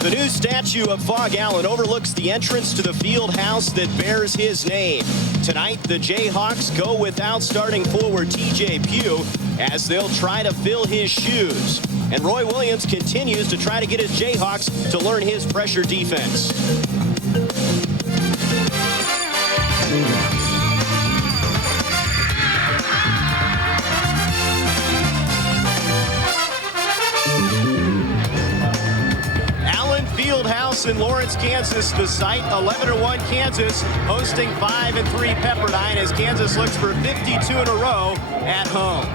The new statue of Fog Allen overlooks the entrance to the field house that bears his name. Tonight, the Jayhawks go without starting forward TJ Pugh as they'll try to fill his shoes. And Roy Williams continues to try to get his Jayhawks to learn his pressure defense. Allen Fieldhouse in Lawrence, Kansas, the site. 11-1 Kansas hosting 5-3 Pepperdine as Kansas looks for 52 in a row at home.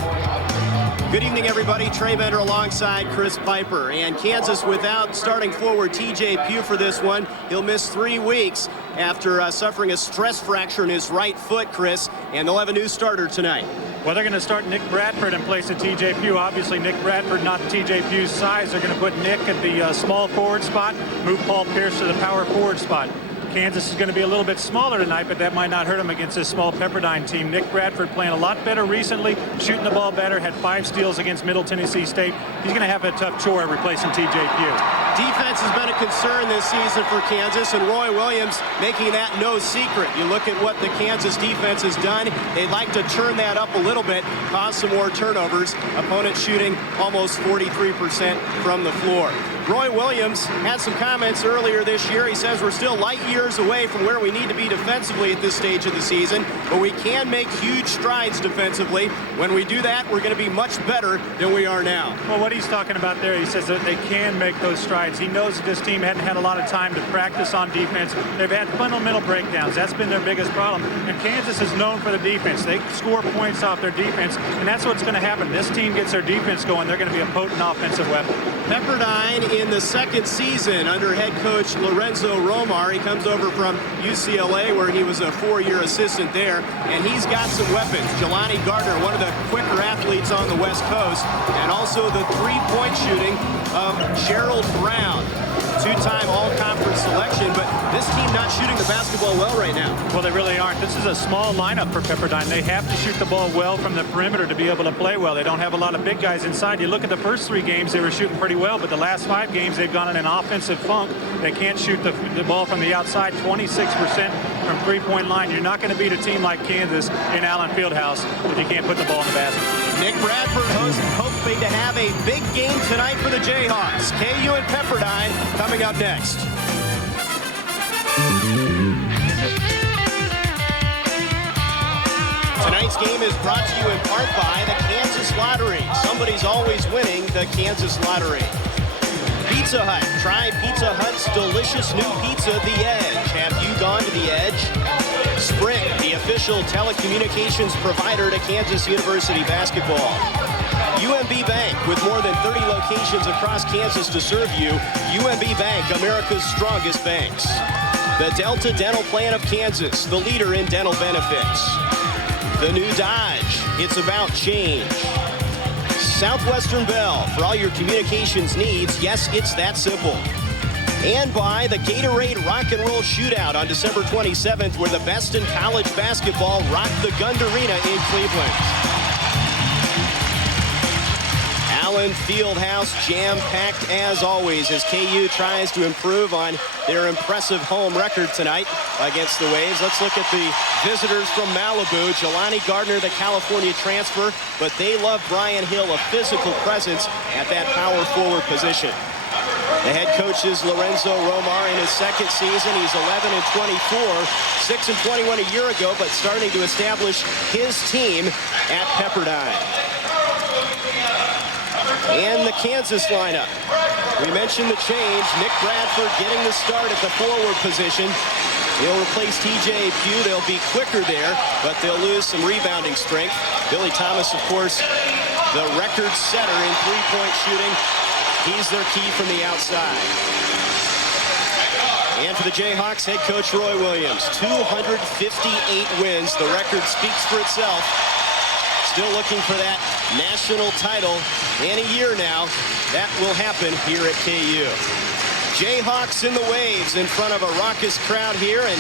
Good evening, everybody. Trey Bender alongside Chris Piper. And Kansas without starting forward TJ Pugh for this one. He'll miss 3 weeks after suffering a stress fracture in his right foot, Chris. And they'll have a new starter tonight. Well, they're going to start Nick Bradford in place of TJ Pugh. Obviously, Nick Bradford not TJ Pugh's size. They're going to put Nick at the small forward spot, move Paul Pierce to the power forward spot. Kansas is going to be a little bit smaller tonight, but that might not hurt him against this small Pepperdine team. Nick Bradford playing a lot better recently, shooting the ball better, had 5 steals against Middle Tennessee State. He's going to have a tough chore replacing TJ Pugh. Defense has been a concern this season for Kansas, and Roy Williams making that no secret. You look at what the Kansas defense has done. They'd like to turn that up a little bit, cause some more turnovers. Opponent shooting almost 43% from the floor. Roy Williams had some comments earlier this year. He says we're still light years away from where we need to be defensively at this stage of the season, but we can make huge strides defensively. When we do that, we're going to be much better than we are now. Well, what he's talking about there, he says that they can make those strides. He knows that this team hadn't had a lot of time to practice on defense. They've had fundamental breakdowns. That's been their biggest problem. And Kansas is known for the defense. They score points off their defense, and that's what's going to happen. This team gets their defense going, they're going to be a potent offensive weapon. Pepperdine in the second season under head coach Lorenzo Romar. He comes over from UCLA where he was a 4-year assistant there, and he's got some weapons. Jelani Gardner, one of the quicker athletes on the West Coast, and also the three-point shooting of Gerald Brown. 2-time all-conference selection, but this team not shooting the basketball well right now. Well, they really aren't. This is a small lineup for Pepperdine. They have to shoot the ball well from the perimeter to be able to play well. They don't have a lot of big guys inside. You look at the first 3 games, they were shooting pretty well, but the last 5 games, they've gone in an offensive funk. They can't shoot the ball from the outside, 26% from three-point line. You're not going to beat a team like Kansas in Allen Fieldhouse if you can't put the ball in the basket. Nick Bradford hoping to have a big game tonight for the Jayhawks. KU and Pepperdine coming up next. Tonight's game is brought to you in part by the Kansas Lottery. Somebody's always winning the Kansas Lottery. Pizza Hut. Try Pizza Hut's delicious new pizza, The Edge. Have you gone to The Edge? Sprint, the official telecommunications provider to Kansas University basketball. UMB Bank, with more than 30 locations across Kansas to serve you. UMB Bank, America's strongest banks. The Delta Dental Plan of Kansas, the leader in dental benefits. The new Dodge, it's about change. Southwestern Bell, for all your communications needs, yes, it's that simple. And by the Gatorade Rock and Roll Shootout on December 27th, where the best in college basketball rock the Gund Arena in Cleveland. Allen Fieldhouse jam-packed as always as KU tries to improve on their impressive home record tonight against the Waves. Let's look at the visitors from Malibu. Jelani Gardner, the California transfer, but they love Brian Hill, a physical presence at that power forward position. The head coach is Lorenzo Romar in his second season. He's 11-24, 6-21 a year ago, but starting to establish his team at Pepperdine. And the Kansas lineup. We mentioned the change. Nick Bradford getting the start at the forward position. He'll replace TJ Pugh. They'll be quicker there, but they'll lose some rebounding strength. Billy Thomas, of course, the record setter in three-point shooting. He's their key from the outside. And for the Jayhawks, head coach Roy Williams, 258 wins. The record speaks for itself. Still looking for that national title. And a year now, that will happen here at KU. Jayhawks in the Waves in front of a raucous crowd here, and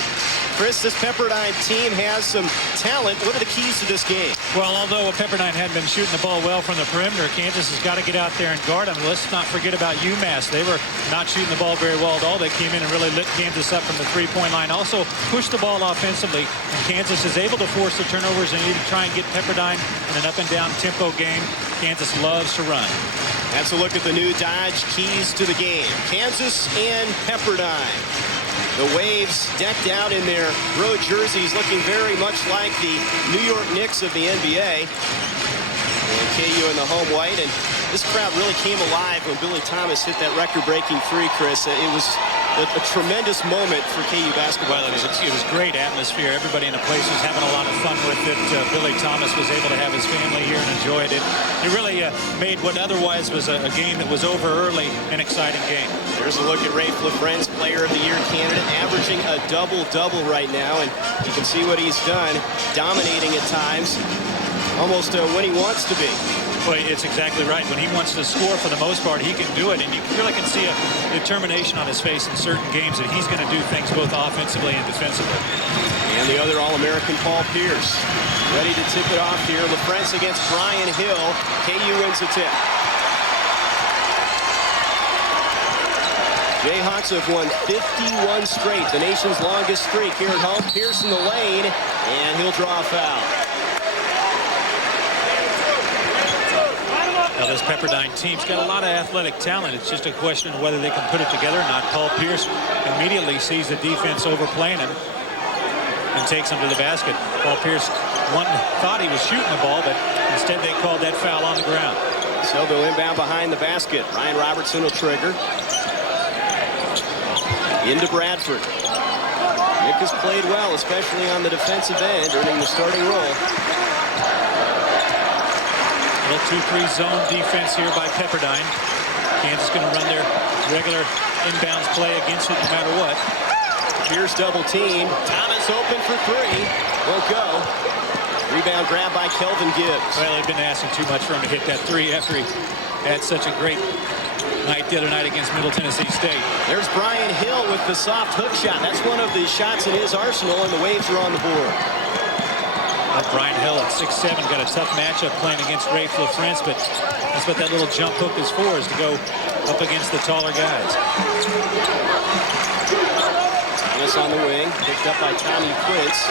Chris, this Pepperdine team has some talent. What are the keys to this game? Well, although Pepperdine hadn't been shooting the ball well from the perimeter, Kansas has got to get out there and guard them. Let's not forget about UMass. They were not shooting the ball very well at all. They came in and really lit Kansas up from the three-point line. Also pushed the ball offensively, and Kansas is able to force the turnovers and even try and get Pepperdine in an up-and-down tempo game. Kansas loves to run. That's a look at the new Dodge keys to the game. Kansas and Pepperdine. The Waves decked out in their road jerseys, looking very much like the New York Knicks of the NBA. And KU in the home white. And this crowd really came alive when Billy Thomas hit that record-breaking three, Chris. It was a tremendous moment for KU basketball. Well, it was great atmosphere. Everybody in the place was having a lot of fun with it. Billy Thomas was able to have his family here and enjoyed it. It really made what otherwise was a game that was over early an exciting game. There's a look at Rafe LaFrentz, Player of the Year candidate, averaging a double-double right now, and you can see what he's done, dominating at times, almost when he wants to be. Well, it's exactly right. When he wants to score, for the most part, he can do it, and you really can see a determination on his face in certain games that he's going to do things both offensively and defensively. And the other All-American, Paul Pierce, ready to tip it off here. LaFrentz against Brian Hill. KU wins the tip. Jayhawks have won 51 straight, the nation's longest streak here at home. Pierce in the lane, and he'll draw a foul. Now, this Pepperdine team's got a lot of athletic talent. It's just a question of whether they can put it together or not. Paul Pierce immediately sees the defense overplaying him and takes him to the basket. Paul Pierce thought he was shooting the ball, but instead they called that foul on the ground. So they'll inbound behind the basket. Ryan Robertson will trigger. Into Bradford. Nick has played well, especially on the defensive end, earning the starting role. Little 2-3 zone defense here by Pepperdine. Kansas going to run their regular inbounds play against it no matter what. Pierce double team. Thomas open for three. Won't go. Rebound grab by Kelvin Gibbs. Well, they've been asking too much for him to hit that three after he had such a great night the other night against Middle Tennessee State. There's Brian Hill with the soft hook shot. That's one of the shots in his arsenal, and the Waves are on the board. Brian Hill at 6'7", got a tough matchup playing against Rafe LaFrentz, but that's what that little jump hook is for, is to go up against the taller guys. Thomas on the wing, picked up by Tommy Quince.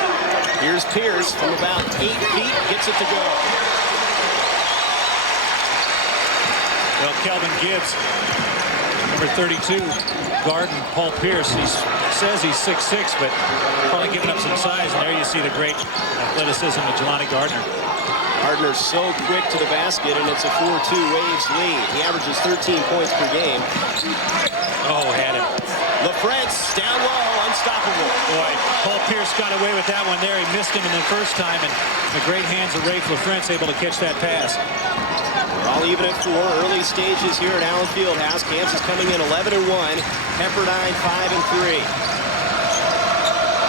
Here's Pierce from about 8 feet, gets it to go. Well, Kelvin Gibbs, number 32, guarding Paul Pierce. He says he's 6'6", but probably giving up some size. And there you see the great athleticism of Jelani Gardner. Gardner's so quick to the basket, and it's a 4-2 Waves lead. He averages 13 points per game. Oh, had him. LaFrentz down low, unstoppable. Boy, Paul Pierce got away with that one there. He missed him in the first time, and the great hands of Rafe LaFrentz able to catch that pass. We're all even at 4. Early stages here at Allen Fieldhouse. Kansas coming in 11-1. Pepperdine 5-3.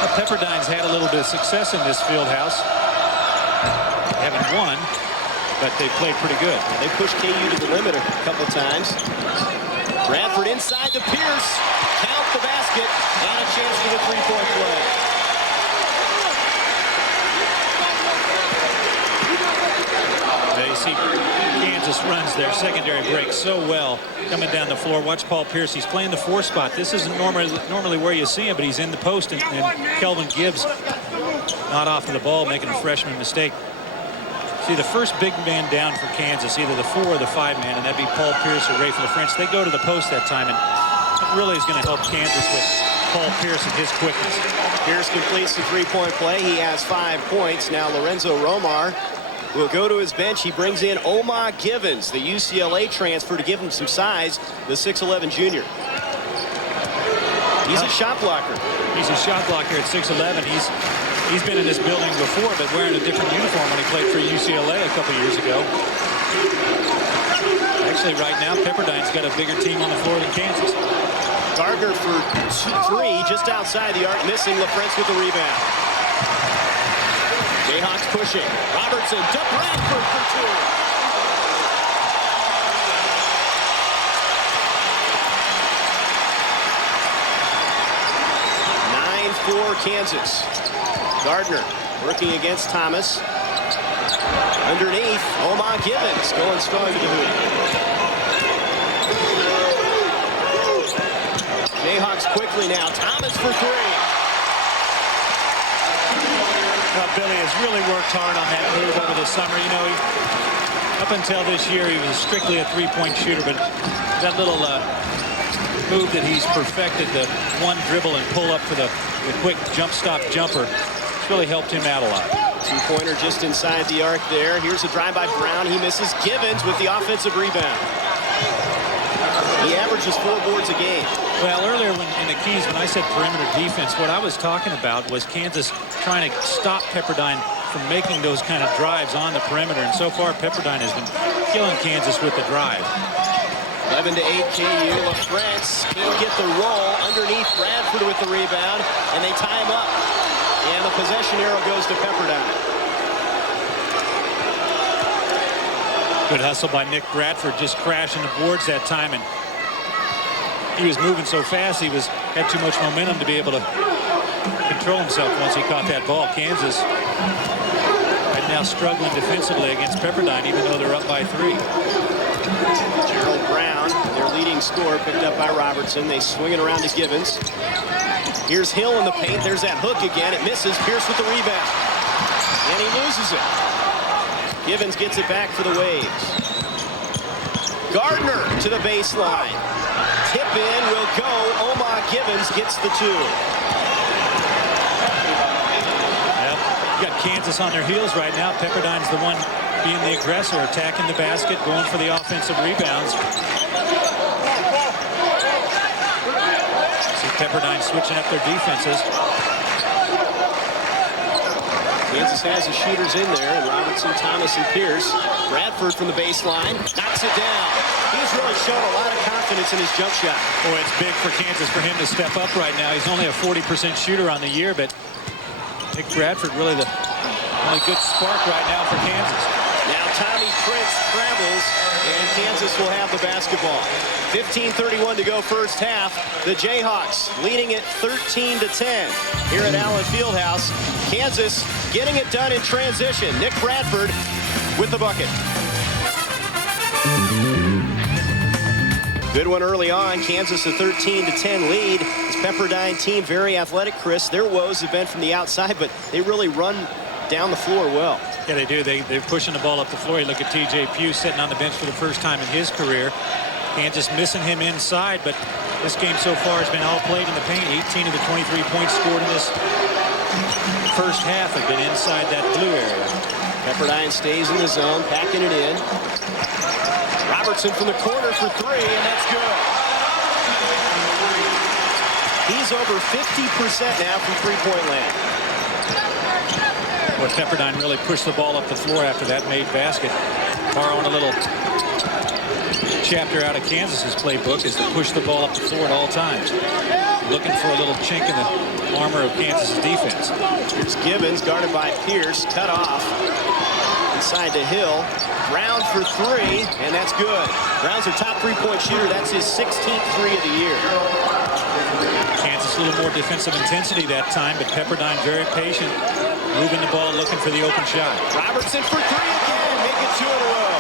Well, Pepperdine's had a little bit of success in this Fieldhouse. They haven't won, but they played pretty good. Yeah, they pushed KU to the limit a couple times. Bradford inside to Pierce. Count the basket. And a chance for the three-point play. Now you see Kansas runs their secondary break so well coming down the floor. Watch Paul Pierce. He's playing the 4 spot. This isn't normally where you see him, but he's in the post, and Kelvin Gibbs not off of the ball, making a freshman mistake. See, the first big man down for Kansas, either the 4 or the 5 man, and that'd be Paul Pierce or Rafe LaFrentz. They go to the post that time, and it really is going to help Kansas with Paul Pierce and his quickness. Pierce completes the three-point play. He has 5 points. Now Lorenzo Romar will go to his bench. He brings in Omar Givens, the UCLA transfer, to give him some size, the 6'11 junior. He's a shot blocker. He's a shot blocker at 6'11". He's been in this building before, but wearing a different uniform when he played for UCLA a couple years ago. Actually, right now, Pepperdine's got a bigger team on the floor than Kansas. Gardner for 3, just outside the arc, missing. LaFrentz with the rebound. Jayhawks pushing. Robertson to Bradford for 2. 9-4 for Kansas. Gardner working against Thomas. Underneath, Omar Givens going strong to the hoop. Jayhawks quickly now. Thomas for three. Billy has really worked hard on that move over the summer. You know, up until this year, he was strictly a three-point shooter, but that little move that he's perfected, the one dribble and pull up for the quick jump stop jumper, it's really helped him out a lot. Two-pointer just inside the arc there. Here's a drive by Brown. He misses. Givens with the offensive rebound. He averages 4 boards a game. Well, earlier in the keys, when I said perimeter defense, what I was talking about was Kansas trying to stop Pepperdine from making those kind of drives on the perimeter. And so far, Pepperdine has been killing Kansas with the drive. 11-8 KU. LaFrance can't get the roll. Underneath, Bradford with the rebound, and they tie him up. And the possession arrow goes to Pepperdine. Good hustle by Nick Bradford, just crashing the boards that time, and he was moving so fast he had too much momentum to be able to control himself once he caught that ball. Kansas right now struggling defensively against Pepperdine, even though they're up by 3. Gerald Brown, their leading scorer, picked up by Robertson. They swing it around to Givens. Here's Hill in the paint. There's that hook again. It misses. Pierce with the rebound. And he loses it. Givens gets it back for the Waves. Gardner to the baseline. Tip in will go. Omar Givens gets the 2. Well, you got Kansas on their heels right now. Pepperdine's the one being the aggressor, attacking the basket, going for the offensive rebounds. See Pepperdine switching up their defenses. Kansas has the shooters in there, and Robertson, Thomas, and Pierce. Bradford from the baseline, knocks it down. He's really shown a lot of confidence in his jump shot. Boy, it's big for Kansas for him to step up right now. He's only a 40% shooter on the year, but Nick Bradford really the only good spark right now for Kansas. Now Tommy Prince travels, and Kansas will have the basketball. 15:31 to go first half. The Jayhawks leading it 13-10 here at Allen Fieldhouse. Kansas getting it done in transition. Nick Bradford with the bucket. Good one early on. Kansas a 13-10 lead. This Pepperdine team very athletic, Chris. Their woes have been from the outside, but they really run down the floor well. Yeah, they do. They're pushing the ball up the floor. You look at TJ Pugh sitting on the bench for the first time in his career. Kansas missing him inside, but this game so far has been all played in the paint. 18 of the 23 points scored in this first half have been inside that blue area. Pepperdine stays in the zone, packing it in. Robertson from the corner for 3, and that's good. He's over 50% now from three-point land. Well, Pepperdine really pushed the ball up the floor after that made basket. Borrowing a little chapter out of Kansas's playbook is to push the ball up the floor at all times. Looking for a little chink in the armor of Kansas's defense. Here's Givens guarded by Pierce, cut off. Inside to Hill. Brown for 3, and that's good. Brown's their top three-point shooter. That's his 16th 3 of the year. Kansas a little more defensive intensity that time, but Pepperdine very patient, moving the ball, looking for the open shot. Robertson for 3 again, make it 2 in a row.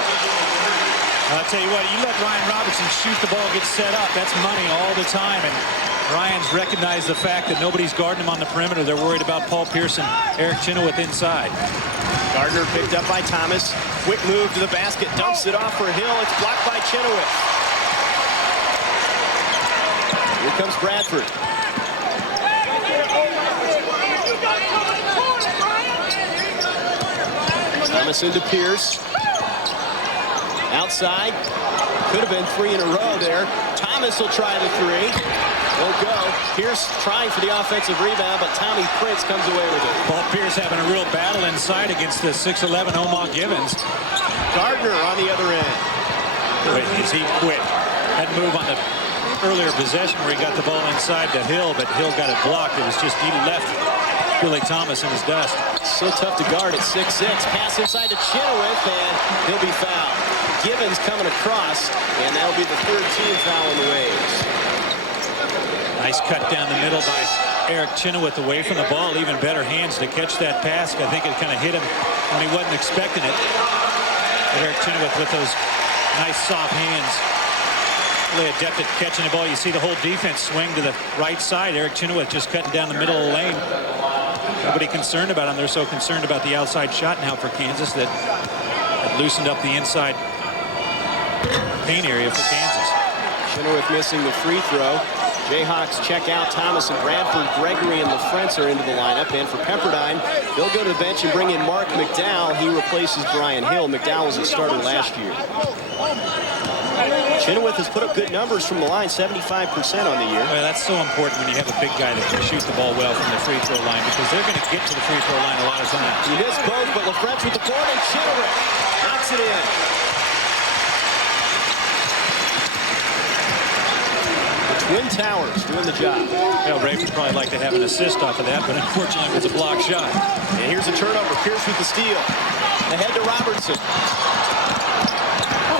I'll tell you what, you let Ryan Robertson shoot the ball, get set up, that's money all the time, and Ryan's recognized the fact that nobody's guarding him on the perimeter. They're worried about Paul Pierce and Eric Chenoweth inside. Gardner picked up by Thomas. Quick move to the basket, dumps it off for Hill. It's blocked by Chenoweth. Here comes Bradford. Thomas into Pierce. Outside. Could have been 3 in a row there. Thomas will try the 3. Won't go. Pierce trying for the offensive rebound, but Tommy Prince comes away with it. Paul Pierce having a real battle inside against the 6'11" Omar Givens. Gardner on the other end. Wait, is he quit? That move on the earlier possession where he got the ball inside to Hill, but Hill got it blocked. It was just he left Billy Thomas in his dust. So tough to guard at 6'6". Pass inside to Chenoweth, and he'll be fouled. Givens coming across, and that'll be the 3rd team foul in the Waves. Nice cut down the middle by Eric Chenoweth away from the ball. Even better hands to catch that pass. I think it kind of hit him when he wasn't expecting it. But Eric Chenoweth with those nice soft hands. Really adept at catching the ball. You see the whole defense swing to the right side. Eric Chenoweth just cutting down the middle of the lane. Nobody concerned about him. They're so concerned about the outside shot now for Kansas that it loosened up the inside paint area for Kansas. Chenoweth missing the free throw. Jayhawks check out Thomas and Bradford. Gregory and LaFrentz are into the lineup. And for Pepperdine, they'll go to the bench and bring in Mark McDowell. He replaces Brian Hill. McDowell was a starter last year. Chenoweth has put up good numbers from the line, 75% on the year. Well, that's so important when you have a big guy that can shoot the ball well from the free throw line, because they're going to get to the free throw line a lot of times. He missed both, but LaFrentz with the board, and Chenoweth knocks it in. Twin Towers doing the job. Well, Rafe would probably like to have an assist off of that, but unfortunately it was a block shot. And here's a turnover. Pierce with the steal. Ahead to Robertson.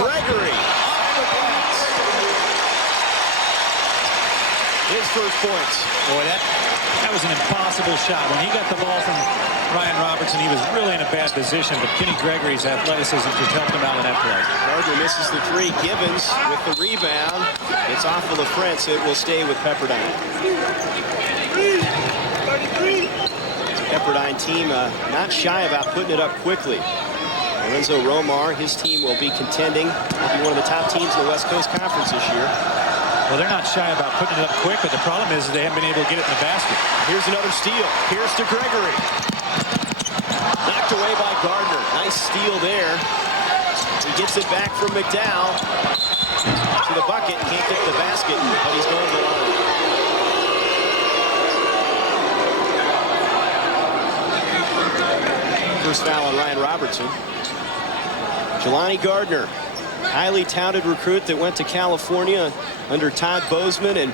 Gregory off the glass. His first points. Boy, that was an impossible shot. When he got the ball from Ryan Robertson, he was really in a bad position, but Kenny Gregory's athleticism just helped him out in that play. Gardner misses the three. Gibbons with the rebound. It's off of LaFrentz. It will stay with Pepperdine. Pepperdine team not shy about putting it up quickly. Lorenzo Romar, his team will be contending. Will be one of the top teams in the West Coast Conference this year. Well, they're not shy about putting it up quick, but the problem is they haven't been able to get it in the basket. Here's another steal. Pierce to Gregory. Knocked away by Gardner. Nice steal there. He gets it back from McDowell to the bucket. Can't get to the basket, but he's going to the line. First foul on Ryan Robertson. Jelani Gardner, highly touted recruit that went to California under Todd Bozeman, and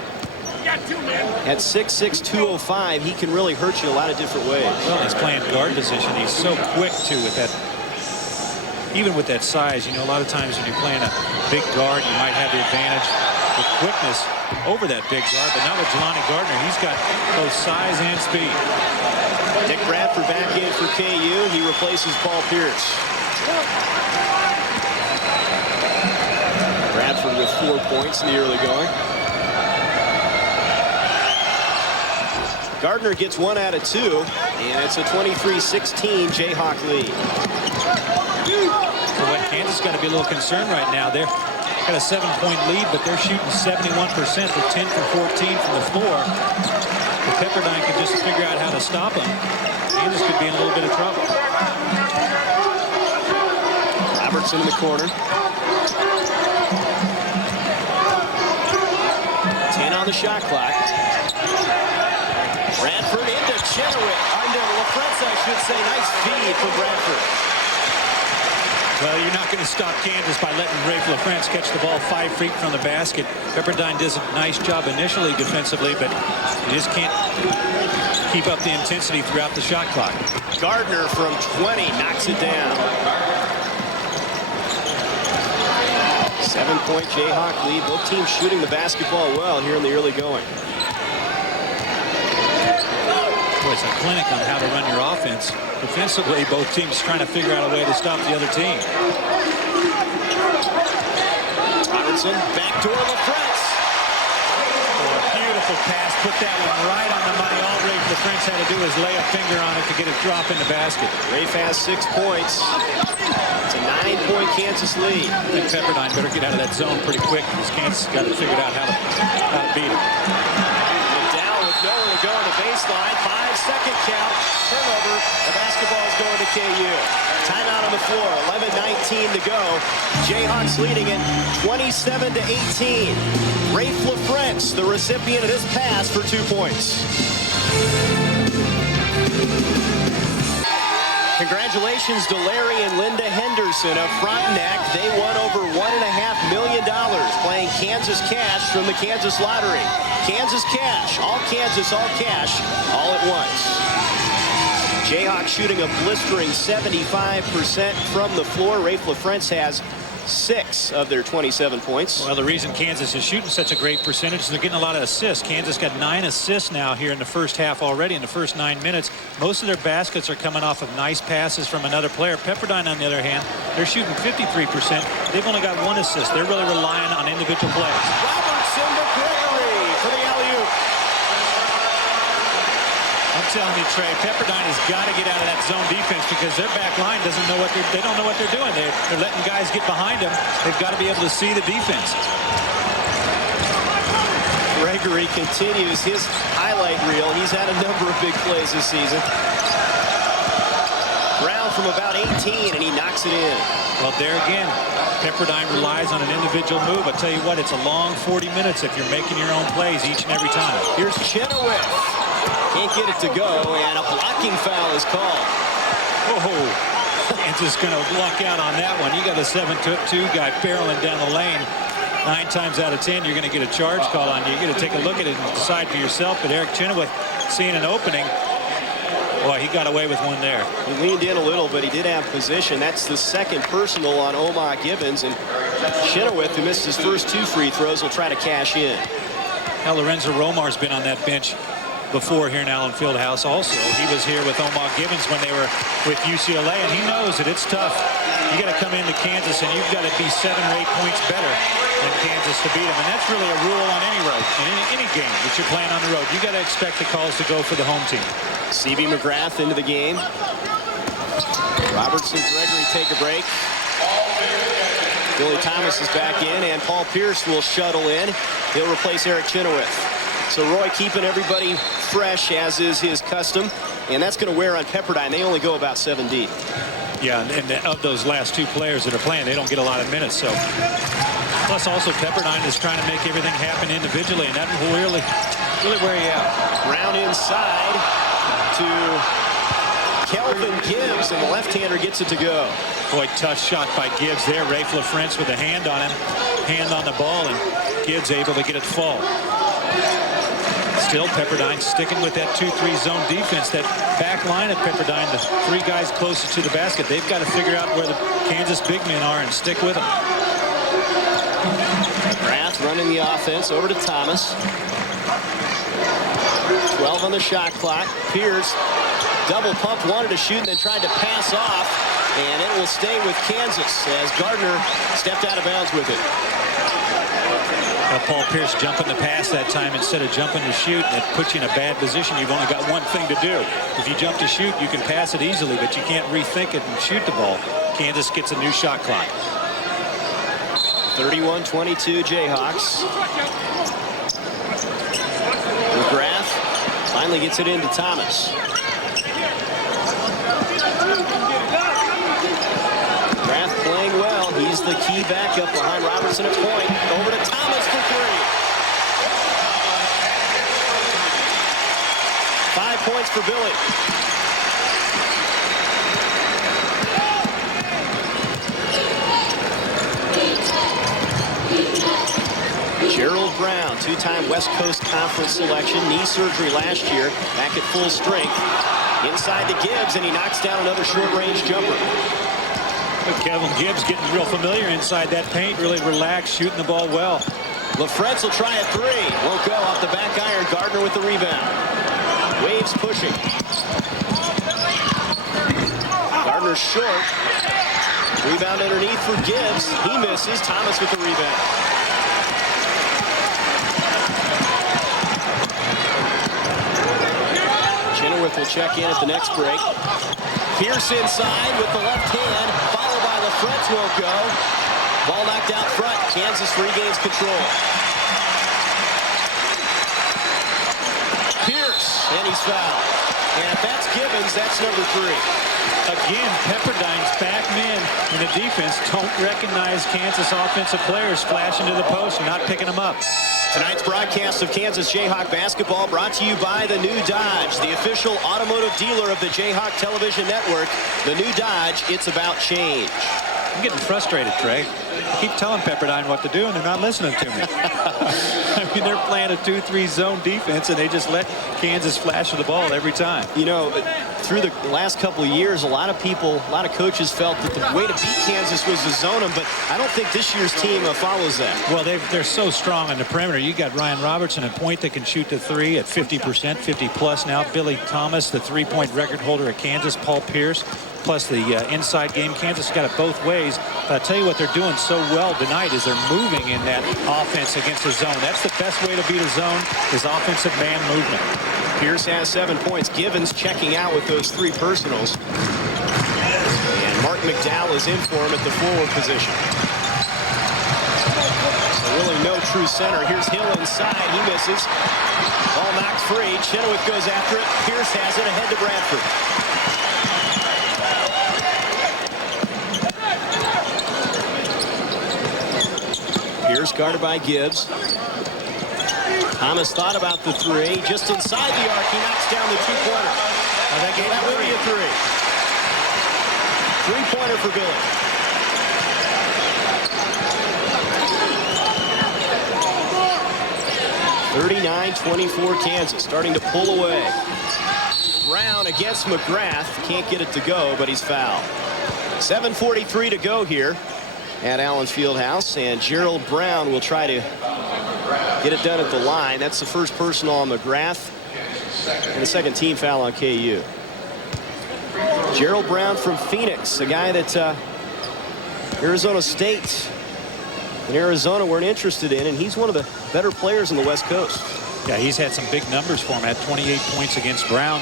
at 6'6", 205, he can really hurt you a lot of different ways. Well, he's playing guard position. He's so quick, too, with that. Even with that size, you know, a lot of times when you're playing a big guard, you might have the advantage with quickness over that big guard. But now with Jelani Gardner, he's got both size and speed. Dick Bradford back in for KU. He replaces Paul Pierce. Bradford with 4 points in the early going. Gardner gets 1 out of 2, and it's a 23-16 Jayhawk lead. So what Kansas got to be a little concerned right now. They've got a 7-point lead, but they're shooting 71%. They're 10 for 14 from the floor. If Pepperdine could just figure out how to stop them, Kansas could be in a little bit of trouble. Robertson in the corner. 10 on the shot clock. Bradford into Chenoweth. Into LaFrentz, I should say. Nice feed from Bradford. Well, you're not going to stop Kansas by letting Rafe LaFrentz catch the ball 5 feet from the basket. Pepperdine does a nice job initially defensively, but you just can't keep up the intensity throughout the shot clock. Gardner from 20 knocks it down. 7-point Jayhawk lead. Both teams shooting the basketball well here in the early going. Boy, it's a clinic on how to run your offense. Defensively, both teams trying to figure out a way to stop the other team. Robertson, backdoor LaFrentz. Oh, a beautiful pass. Put that one right on the money. All Rafe LaFrentz had to do was lay a finger on it to get it drop in the basket. Rafe has 6 points. It's a 9-point Kansas lead. I think Pepperdine better get out of that zone pretty quick, because Kansas got to figure out how to beat it. McDowell with nowhere to go on the baseline. 5-second count. Turnover. The basketball is going to KU. Timeout on the floor. 11:19 to go. Jayhawks leading it 27-18. Rafe LaFrentz, the recipient of this pass for 2 points. Congratulations to Larry and Linda Henderson of Frontenac. They won over $1.5 million playing Kansas Cash from the Kansas Lottery. Kansas Cash, all Kansas, all cash, all at once. Jayhawks shooting a blistering 75% from the floor. Rafe LaFrentz has 6 of their 27 points. Well, the reason Kansas is shooting such a great percentage is they're getting a lot of assists. Kansas got 9 assists now here in the first half already in the first 9 minutes. Most of their baskets are coming off of nice passes from another player. Pepperdine, on the other hand, they're shooting 53%. They've only got 1 assist. They're really relying on individual plays. Robertson to Gregory for the alley-oop. I'm telling you, Trey, Pepperdine has got to get out of that zone defense because their back line doesn't know what they don't know what they're doing. They're letting guys get behind them. They've got to be able to see the defense. Gregory continues his highlight reel. He's had a number of big plays this season. Brown from about 18, and he knocks it in. Well, there again, Pepperdine relies on an individual move. I tell you what, it's a long 40 minutes if you're making your own plays each and every time. Here's Chenoweth. Can't get it to go, and a blocking foul is called. Oh, Kansas going to luck out on that one. You got a 7'2" guy barreling down the lane. 9 times out of 10, you're going to get a charge call on you. You're going to take a look at it and decide for yourself. But Eric Chenoweth, seeing an opening, boy, he got away with one there. He leaned in a little, but he did have position. That's the second personal on Omar Gibbons, and Chenoweth, who missed his first 2 free throws, will try to cash in. Now, Lorenzo Romar's been on that bench before here in Allen Fieldhouse also. He was here with Omar Gibbons when they were with UCLA, and he knows that it's tough. You got to come into Kansas, and you've got to be 7 or 8 points better than Kansas to beat them. And that's really a rule on any road, in any game that you're playing on the road. You got to expect the calls to go for the home team. C.B. McGrath into the game. Robertson, Gregory take a break. Billy Thomas is back in, and Paul Pierce will shuttle in. He'll replace Eric Chenoweth. So Roy keeping everybody fresh, as is his custom, and that's going to wear on Pepperdine. They only go about 7 deep. Yeah, and of those last 2 players that are playing, they don't get a lot of minutes. So, plus also Pepperdine is trying to make everything happen individually, and that will really wear you out. Brown inside to Kelvin Gibbs, and the left-hander gets it to go. Boy, tough shot by Gibbs there. Rafe LaFrance with a hand on him, hand on the ball, and Gibbs able to get it to fall. Still, Pepperdine sticking with that 2-3 zone defense. That back line of Pepperdine, the 3 guys closest to the basket, they've got to figure out where the Kansas big men are and stick with them. McGrath running the offense over to Thomas. 12 on the shot clock. Pierce double pump, wanted to shoot, and then tried to pass off, and it will stay with Kansas as Gardner stepped out of bounds with it. Paul Pierce jumping the pass that time instead of jumping to shoot, and it puts you in a bad position. You've only got one thing to do. If you jump to shoot, you can pass it easily, but you can't rethink it and shoot the ball. Kansas gets a new shot clock. 31-22 Jayhawks. McGrath finally gets it into Thomas. McGrath playing well. He's the key backup behind Robertson at point. Over to Thomas for 3. 5 points for Billy. Gerald Brown, 2-time West Coast Conference selection, knee surgery last year, back at full strength. Inside to Gibbs, and he knocks down another short-range jumper. But Kevin Gibbs getting real familiar inside that paint, really relaxed, shooting the ball well. LaFrance will try a 3. Won't go off the back iron. Gardner with the rebound. Waves pushing. Gardner short. Rebound underneath for Gibbs. He misses. Thomas with the rebound. Chenoweth will check in at the next break. Pierce inside with the left hand, followed by LaFrance, won't go. Ball knocked out front. Kansas regains control. Pierce, and he's fouled. And if that's Gibbons, that's number 3. Again, Pepperdine's back men in the defense don't recognize Kansas offensive players flashing to the post and not picking them up. Tonight's broadcast of Kansas Jayhawk basketball brought to you by the new Dodge, the official automotive dealer of the Jayhawk Television Network. The new Dodge, it's about change. I'm getting frustrated, Trey. I keep telling Pepperdine what to do, and they're not listening to me. I mean, they're playing a 2-3 zone defense, and they just let Kansas flash the ball every time. You know, through the last couple of years, a lot of coaches felt that the way to beat Kansas was to zone them, but I don't think this year's team follows that. Well, they're so strong on the perimeter. You got Ryan Robertson at point that can shoot the three at 50%, 50+ now. Billy Thomas, the three-point record holder at Kansas. Paul Pierce, plus the inside game. Kansas got it both ways. But I'll tell you what they're doing so well tonight is they're moving in that offense against the zone. That's the best way to beat a zone is offensive man movement. Pierce has 7 points. Givens checking out with those 3 personals. And Mark McDowell is in for him at the forward position. So really no true center. Here's Hill inside. He misses. Ball knocked free. Chenoweth goes after it. Pierce has it ahead to Bradford. Pierce guarded by Gibbs. Thomas thought about the 3. Just inside the arc, he knocks down the 2-pointer. That will be a 3. 3-pointer for Billy. (39-24) Kansas, starting to pull away. Brown against McGrath. Can't get it to go, but he's fouled. 7:43 to go here at Allen Fieldhouse, and Gerald Brown will try to get it done at the line. That's the first personal on McGrath and the second team foul on KU. Gerald Brown from Phoenix, a guy that Arizona State and Arizona weren't interested in, and he's one of the better players on the West Coast. Yeah, he's had some big numbers for him. Had 28 points against Brown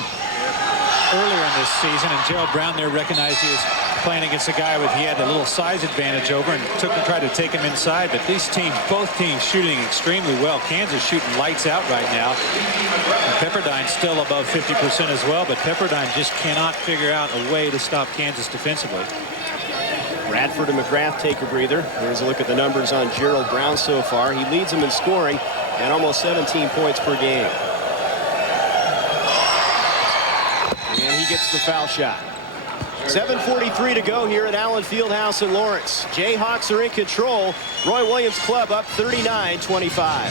earlier in this season, and Gerald Brown there recognized he was playing against a guy he had a little size advantage over and tried to take him inside. But these teams, both teams shooting extremely well. Kansas shooting lights out right now. And Pepperdine's still above 50% as well, but Pepperdine just cannot figure out a way to stop Kansas defensively. Bradford and McGrath take a breather. Here's a look at the numbers on Gerald Brown so far. He leads them in scoring at almost 17 points per game. And he gets the foul shot. 7:43 to go here at Allen Fieldhouse in Lawrence. Jayhawks are in control. Roy Williams Club up 39-25.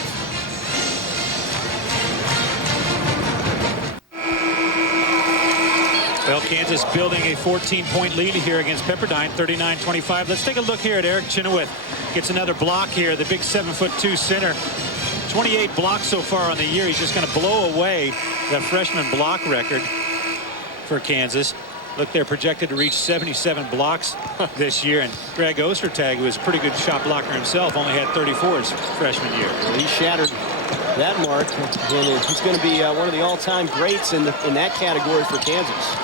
Well, Kansas building a 14-point lead here against Pepperdine, 39-25. Let's take a look here at Eric Chenoweth. Gets another block here, the big 7'2" center. 28 blocks so far on the year. He's just going to blow away the freshman block record for Kansas. Look, they're projected to reach 77 blocks this year, and Greg Ostertag, who is a pretty good shot blocker himself, only had 34 his freshman year. Well, he shattered that mark, and he's going to be one of the all-time greats in that category for Kansas.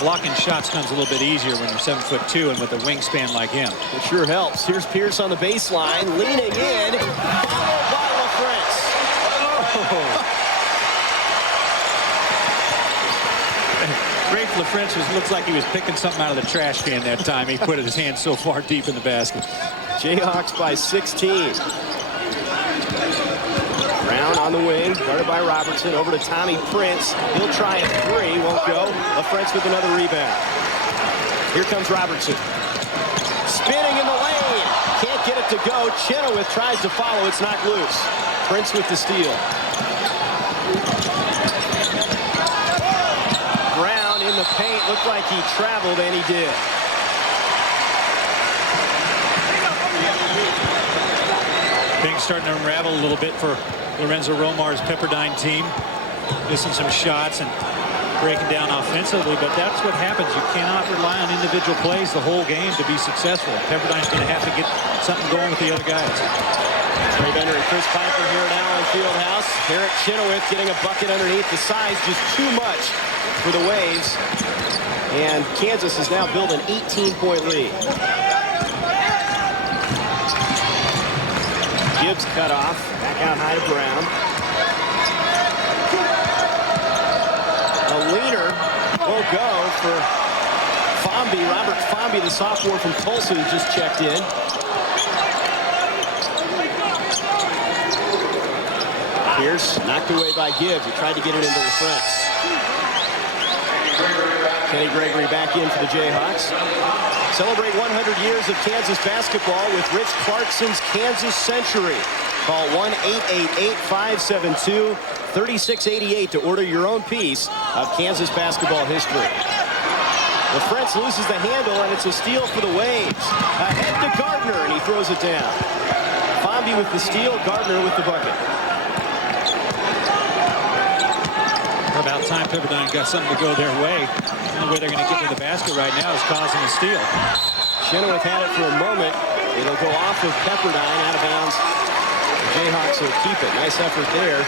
Blocking shots comes a little bit easier when you're 7'2" and with a wingspan like him. It sure helps. Here's Pierce on the baseline, leaning in, followed by LaFrance. Oh. Rafe LaFrance looks like he was picking something out of the trash can that time. He put his hand so far deep in the basket. Jayhawks by 16. Brown on the wing, guarded by Robertson, over to Tommy Prince. He'll try a 3, won't go. LaFrance with another rebound. Here comes Robertson. Spinning in the lane. Can't get it to go. Chenoweth tries to follow. It's knocked loose. Prince with the steal. Brown in the paint. Looked like he traveled, and he did. Things starting to unravel a little bit for Lorenzo Romar's Pepperdine team. Missing some shots and breaking down offensively, but that's what happens. You cannot rely on individual plays the whole game to be successful. Pepperdine's going to have to get something going with the other guys. Trey Bender and Chris Piper here at Allen Fieldhouse. Eric Chenoweth getting a bucket underneath. The size just too much for the Waves. And Kansas has now built an 18-point lead. Gibbs cut off. Back out high to Brown. A leaner will go for Fomby. Robert Fomby, the sophomore from Tulsa, who just checked in. Pierce knocked away by Gibbs. He tried to get it into the fronts. Kenny Gregory back in for the Jayhawks. Celebrate 100 years of Kansas basketball with Rich Clarkson's Kansas Century. Call 1-888-572-3688 to order your own piece of Kansas basketball history. LaFrentz loses the handle, and it's a steal for the Waves. Ahead to Gardner, and he throws it down. Fomby with the steal, Gardner with the bucket. About time Pepperdine got something to go their way. The only way they're going to get to the basket right now is causing a steal. Chenoweth had it for a moment. It'll go off of Pepperdine, out of bounds. The Jayhawks will keep it. Nice effort there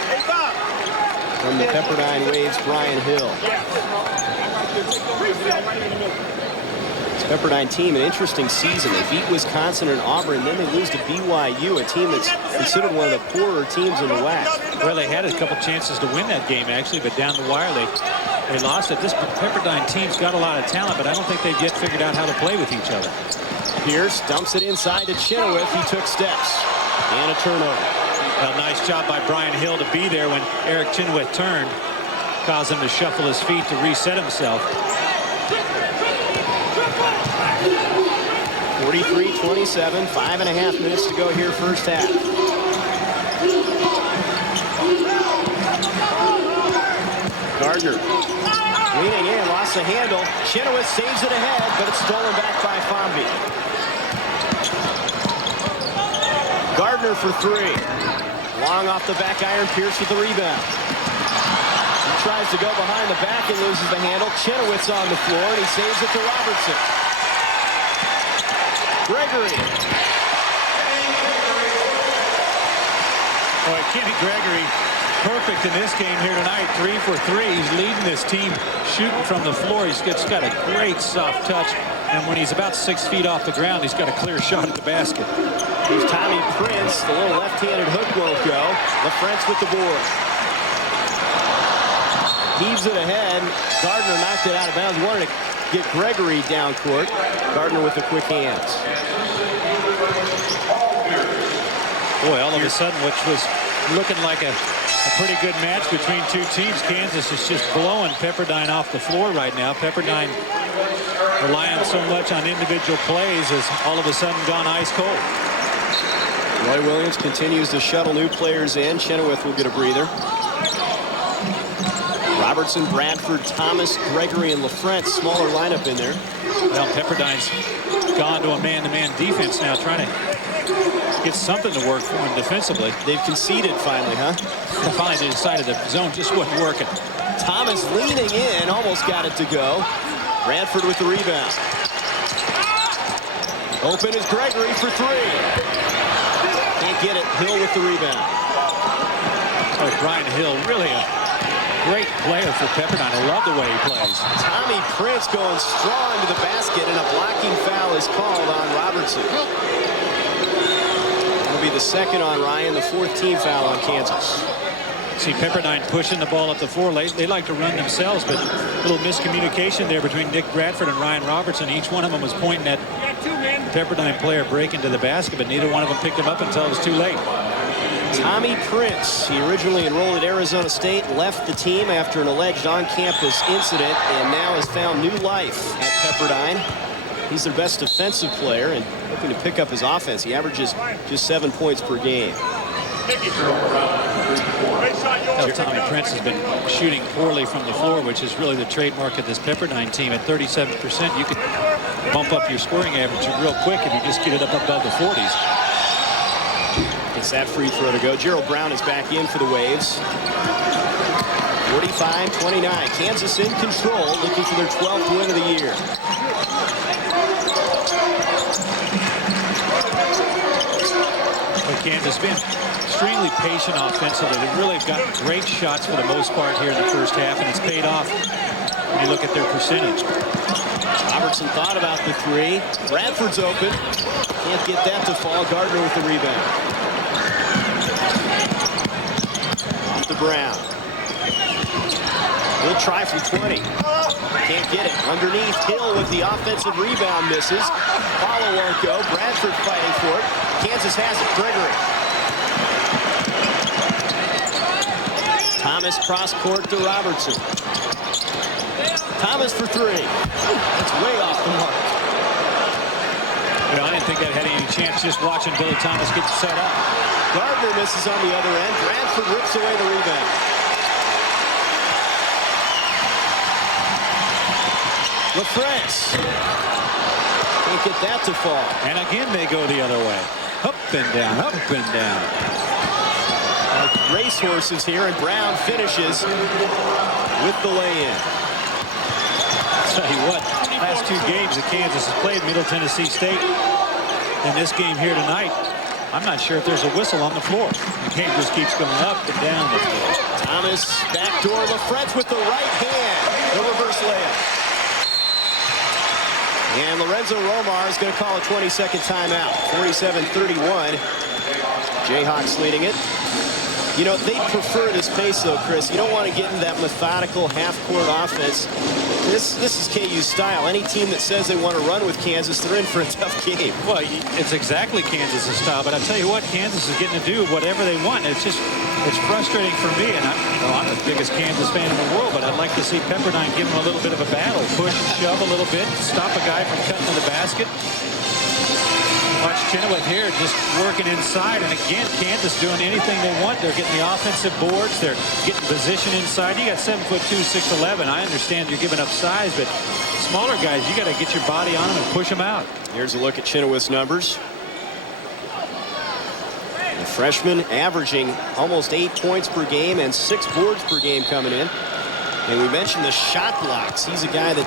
from the Pepperdine Waves, Brian Hill. This Pepperdine team, an interesting season. They beat Wisconsin and Auburn, then they lose to BYU, a team that's considered one of the poorer teams in the WAC. Well, they had a couple chances to win that game, actually, but down the wire they lost it. This Pepperdine team's got a lot of talent, but I don't think they've yet figured out how to play with each other. Pierce dumps it inside to Chenoweth. He took steps. And a turnover. Well, nice job by Brian Hill to be there when Eric Chenoweth turned. Caused him to shuffle his feet to reset himself. 43-27, 5.5 minutes to go here first half. Gardner leaning in, lost the handle. Chenoweth saves it ahead, but it's stolen back by Fomby. Gardner for three. Long off the back iron, Pierce with the rebound. He tries to go behind the back and loses the handle. Chenoweth's on the floor, and he saves it to Robertson. Gregory. Boy, Kenny Gregory, perfect in this game here tonight. 3 for 3. He's leading this team shooting from the floor. He's just got a great soft touch. And when he's about 6 feet off the ground, he's got a clear shot at the basket. Here's Tommy Prince. The little left-handed hook won't go. LaFrentz with the board. Heaves it ahead. Gardner knocked it out of bounds. He wanted to get Gregory down court. Gardner with the quick hands. Boy, all of a sudden, which was looking like a pretty good match between two teams, Kansas is just blowing Pepperdine off the floor right now. Pepperdine relying so much on individual plays has all of a sudden gone ice cold. Roy Williams continues to shuttle new players in. Chenoweth will get a breather. Robertson, Bradford, Thomas, Gregory, and LaFrentz. Smaller lineup in there. Well, Pepperdine's gone to a man-to-man defense now, trying to get something to work for him defensively. They've conceded finally, huh? Finally, they decided the zone just wasn't working. Thomas leaning in, almost got it to go. Bradford with the rebound. Open is Gregory for three. Can't get it. Hill with the rebound. Oh, Brian Hill, really a great player for Pepperdine. I love the way he plays. Tommy Prince going strong to the basket, and a blocking foul is called on Robertson. That'll be the second on Ryan, the fourth team foul on Kansas. See Pepperdine pushing the ball up the floor. They like to run themselves, but a little miscommunication there between Nick Bradford and Ryan Robertson. Each one of them was pointing at Pepperdine player breaking to the basket, but neither one of them picked him up until it was too late. Tommy Prince, he originally enrolled at Arizona State, left the team after an alleged on-campus incident, and now has found new life at Pepperdine. He's their best defensive player and hoping to pick up his offense. He averages just 7 points per game. Well, Tommy Prince has been shooting poorly from the floor, which is really the trademark of this Pepperdine team. At 37%, you could bump up your scoring average real quick if you just get it up above the 40s. It's that free throw to go. Gerald Brown is back in for the Waves. 45-29. Kansas in control, looking for their 12th win of the year. But Kansas been extremely patient offensively. They've really gotten great shots for the most part here in the first half, and it's paid off when you look at their percentage. Robertson thought about the three. Bradford's open. Can't get that to fall. Gardner with the rebound. Off to Brown. He'll try from 20. Can't get it. Underneath, Hill with the offensive rebound misses. Follow won't go. Bradford fighting for it. Kansas has it. Gregory. Thomas cross court to Robertson. Thomas for three. That's way off the mark. Well, I didn't think that had any chance just watching Billy Thomas get set up. Gardner misses on the other end. Bradford rips away the rebound. LaFrance. Can't get that to fall. And again, they go the other way. Up and down, up and down. Racehorses here, and Brown finishes with the lay-in. Tell you what, last two games that Kansas has played, Middle Tennessee State, in this game here tonight, I'm not sure if there's a whistle on the floor. The game just keeps going up and down the floor. Thomas, backdoor, LaFrance with the right hand. The reverse layup. And Lorenzo Romar is going to call a 20-second timeout. 47-31. Jayhawks leading it. You know, they prefer this pace, though, Chris. You don't want to get into that methodical half-court offense. This is KU's style. Any team that says they want to run with Kansas, they're in for a tough game. Well, it's exactly Kansas' style, but I tell you what, Kansas is getting to do whatever they want. It's frustrating for me, and I'm the biggest Kansas fan in the world, but I'd like to see Pepperdine give them a little bit of a battle, push and shove a little bit, stop a guy from cutting to the basket. Watch Chenoweth here just working inside, and again, Kansas doing anything they want. They're getting the offensive boards. They're getting position inside. You got 7'2", 6'11". I understand you're giving up size, but smaller guys, you got to get your body on them and push them out. Here's a look at Chenoweth's numbers. The freshman averaging almost 8 points per game and 6 boards per game coming in. And we mentioned the shot blocks. He's a guy that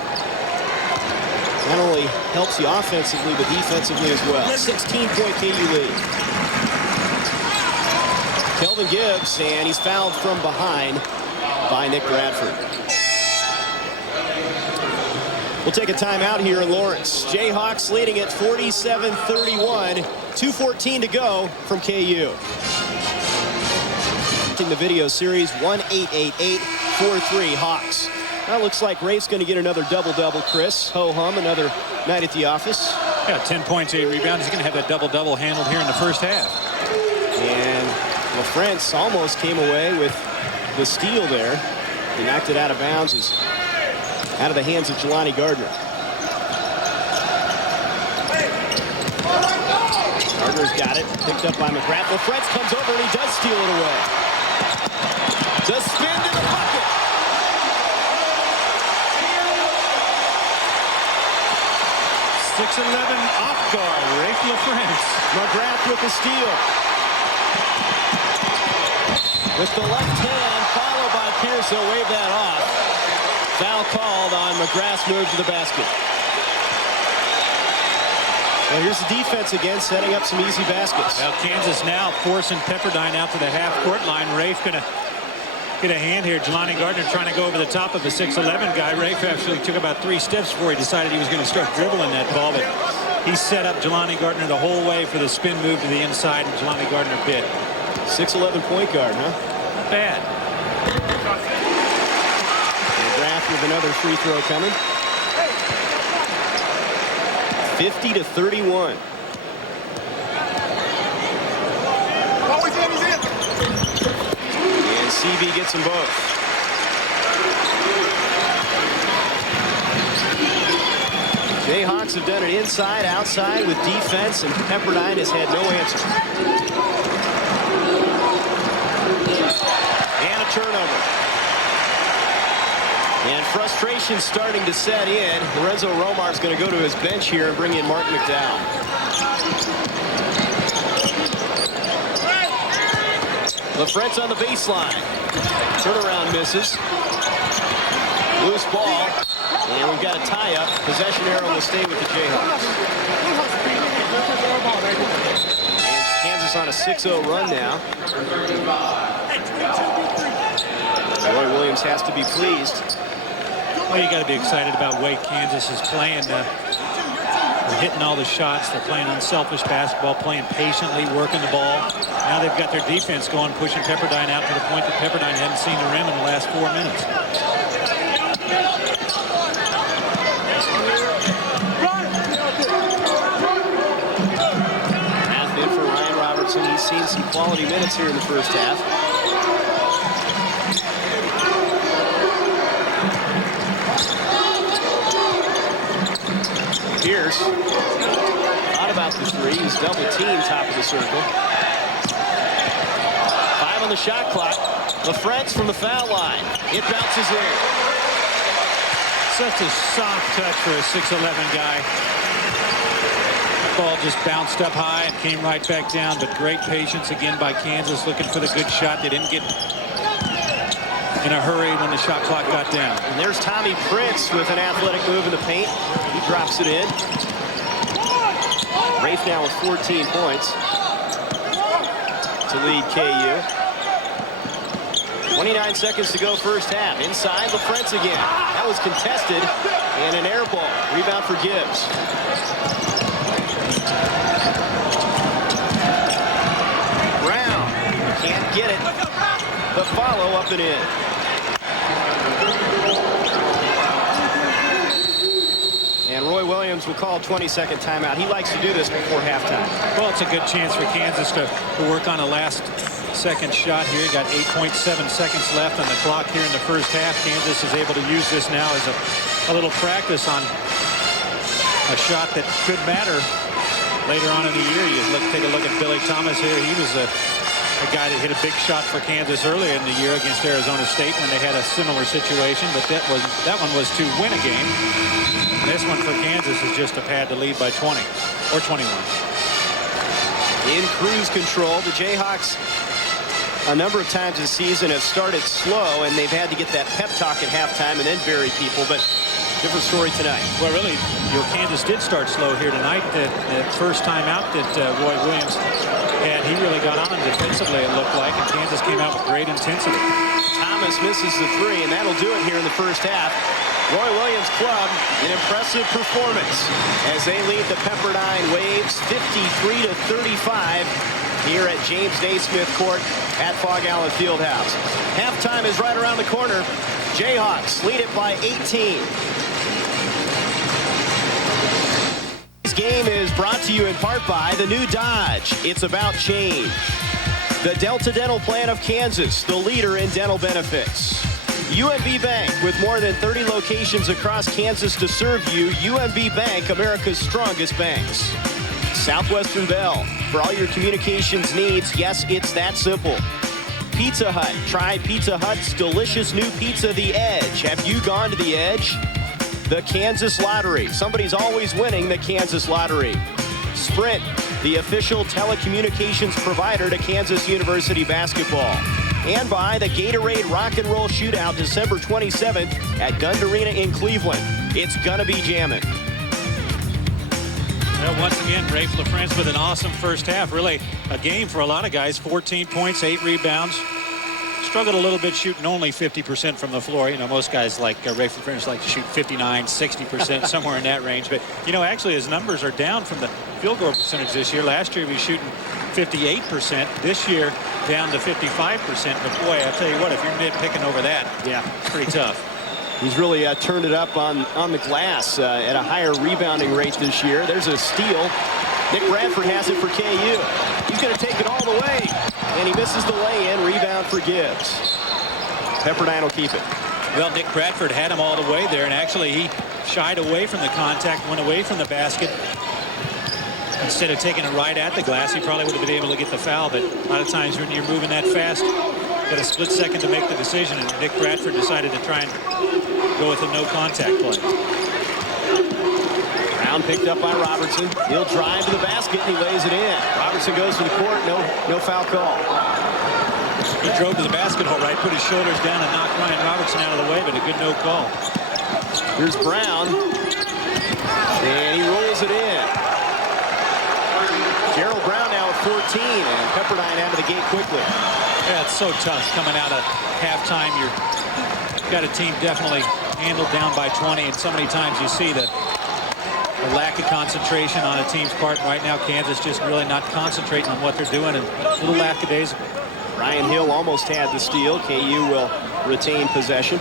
not only helps you offensively, but defensively as well. 16-point KU lead. Kelvin Gibbs, and he's fouled from behind by Nick Bradford. We'll take a timeout here in Lawrence. Jayhawks leading at 47-31. 2:14 to go from KU. In the video series, 1-888-43 Hawks. That looks like Rafe's going to get another double-double, Chris. Ho-hum, another night at the office. Yeah, 10 points, 8 rebounds. He's going to have that double-double handled here in the first half. And LaFrance almost came away with the steal there. He knocked it out of bounds. It's out of the hands of Jelani Gardner. Gardner's got it. Picked up by McGrath. LaFrance comes over and he does steal it away. The spin to the bucket. 6'11" off guard, Rafe LaFrance. McGrath with the steal. With the left hand, followed by Pierce. He'll wave that off. Foul called on McGrath's move to the basket. Well, here's the defense again, setting up some easy baskets. Well, Kansas now forcing Pepperdine out to the half-court line. Rafe going to get a hand here. Jelani Gardner trying to go over the top of a 6'11" guy. Rafe actually took about 3 steps before he decided he was going to start dribbling that ball, but he set up Jelani Gardner the whole way for the spin move to the inside, and Jelani Gardner bit. 6'11" point guard, huh? Not bad. McGrath with another free throw coming. 50-31. And CB gets them both. Jayhawks have done it inside, outside with defense, and Pepperdine has had no answer. And a turnover. And frustration starting to set in. Lorenzo Romar is going to go to his bench here and bring in Mark McDowell. LaFrance on the baseline. Turnaround misses. Loose ball. And we've got a tie-up. Possession arrow will stay with the Jayhawks. And Kansas on a 6-0 run now. Roy Williams has to be pleased. Well, you got to be excited about the way Kansas is playing. They're hitting all the shots. They're playing unselfish basketball, playing patiently, working the ball. Now they've got their defense going, pushing Pepperdine out to the point that Pepperdine hadn't seen the rim in the last 4 minutes. Math in for Ryan Robertson. He's seen some quality minutes here in the first half. Pierce. Thought about the three. He's double teamed top of the circle. 5 on the shot clock. LaFrentz from the foul line. It bounces in. Such a soft touch for a 6'11" guy. Ball just bounced up high and came right back down, but great patience again by Kansas, looking for the good shot. They didn't get in a hurry when the shot clock got down. And there's Tommy Prince with an athletic move in the paint. He drops it in. Rafe now with 14 points to lead KU. 29 seconds to go first half. Inside, LaFrentz again. That was contested, and an air ball. Rebound for Gibbs. Brown can't get it. The follow up and in. And Roy Williams will call 22nd timeout. He likes to do this before halftime. Well, it's a good chance for Kansas to work on a last-second shot here. You got 8.7 seconds left on the clock here in the first half. Kansas is able to use this now as a little practice on a shot that could matter later on in the year. You take a look at Billy Thomas here. He was a guy that hit a big shot for Kansas earlier in the year against Arizona State when they had a similar situation, but that one was to win a game. This one for Kansas is just a pad to lead by 20 or 21. In cruise control, the Jayhawks a number of times this season have started slow, and they've had to get that pep talk at halftime and then bury people, but different story tonight. Well, really, Kansas did start slow here tonight. The first time out that Roy Williams had, he really got on defensively, it looked like, and Kansas came out with great intensity. Thomas misses the three, and that'll do it here in the first half. Roy Williams' club, an impressive performance as they lead the Pepperdine Waves 53-35 here at James Naismith Court at Allen Fieldhouse. Halftime is right around the corner. Jayhawks lead it by 18. This game is brought to you in part by the new Dodge. It's about change. The Delta Dental Plan of Kansas, the leader in dental benefits. UMB Bank, with more than 30 locations across Kansas to serve you. UMB Bank, America's strongest banks. Southwestern Bell, for all your communications needs. Yes, it's that simple. Pizza Hut. Try Pizza Hut's delicious new pizza, The Edge. Have you gone to The Edge? The Kansas Lottery. Somebody's always winning the Kansas Lottery. Sprint, the official telecommunications provider to Kansas University basketball. And by the Gatorade Rock and Roll Shootout, December 27th at Gund Arena in Cleveland. It's gonna be jamming. Well, once again, Rafe LaFrentz with an awesome first half. Really a game for a lot of guys. 14 points, 8 rebounds. Struggled a little bit shooting only 50% from the floor. Most guys like Rafe LaFrentz like to shoot 59, 60%, somewhere in that range. But, actually his numbers are down from the field goal percentage this year. Last year he was shooting 58%. This year down to 55%. But, boy, I tell you what, if you're nitpicking over that, yeah, it's pretty tough. He's really turned it up on the glass at a higher rebounding rate this year. There's a steal. Nick Bradford has it for KU. He's going to take it all the way. And he misses the lay-in. Rebound for Gibbs. Pepperdine will keep it. Well, Nick Bradford had him all the way there, and actually he shied away from the contact, went away from the basket. Instead of taking it right at the glass, he probably would have been able to get the foul. But a lot of times when you're moving that fast, got a split second to make the decision, and Nick Bradford decided to try and go with a no contact play. Brown picked up by Robertson. He'll drive to the basket and he lays it in. Robertson goes to the court. No foul call. He drove to the basket hole right, put his shoulders down and knocked Ryan Robertson out of the way, but a good no call. Here's Brown. And he rolls it in. Gerald Brown now at 14, and Pepperdine out of the gate quickly. Yeah, it's so tough coming out of halftime. You've got a team definitely handled down by 20, and so many times you see the lack of concentration on a team's part. Right now, Kansas just really not concentrating on what they're doing, and a little lackadaisical. Ryan Hill almost had the steal. KU will retain possession.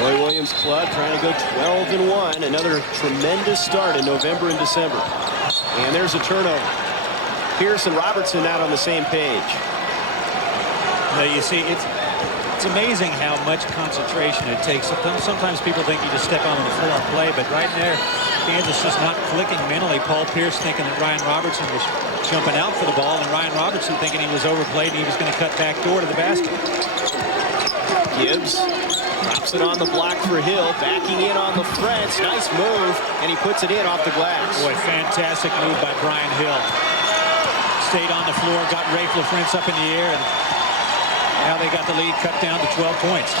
Roy Williams' club trying to go 12-1. Another tremendous start in November and December. And there's a turnover. Pierce and Robertson not on the same page. You see, it's It's amazing how much concentration it takes. Sometimes people think you just step on the floor and play, but right there, Kansas just not clicking mentally. Paul Pierce thinking that Ryan Robertson was jumping out for the ball, and Ryan Robertson thinking he was overplayed and he was going to cut back door to the basket. Gibbs drops it on the block for Hill, backing in on the French. Nice move, and he puts it in off the glass. Boy, fantastic move by Brian Hill. Stayed on the floor, got Rafe LaFrentz up in the air, and now they got the lead cut down to 12 points.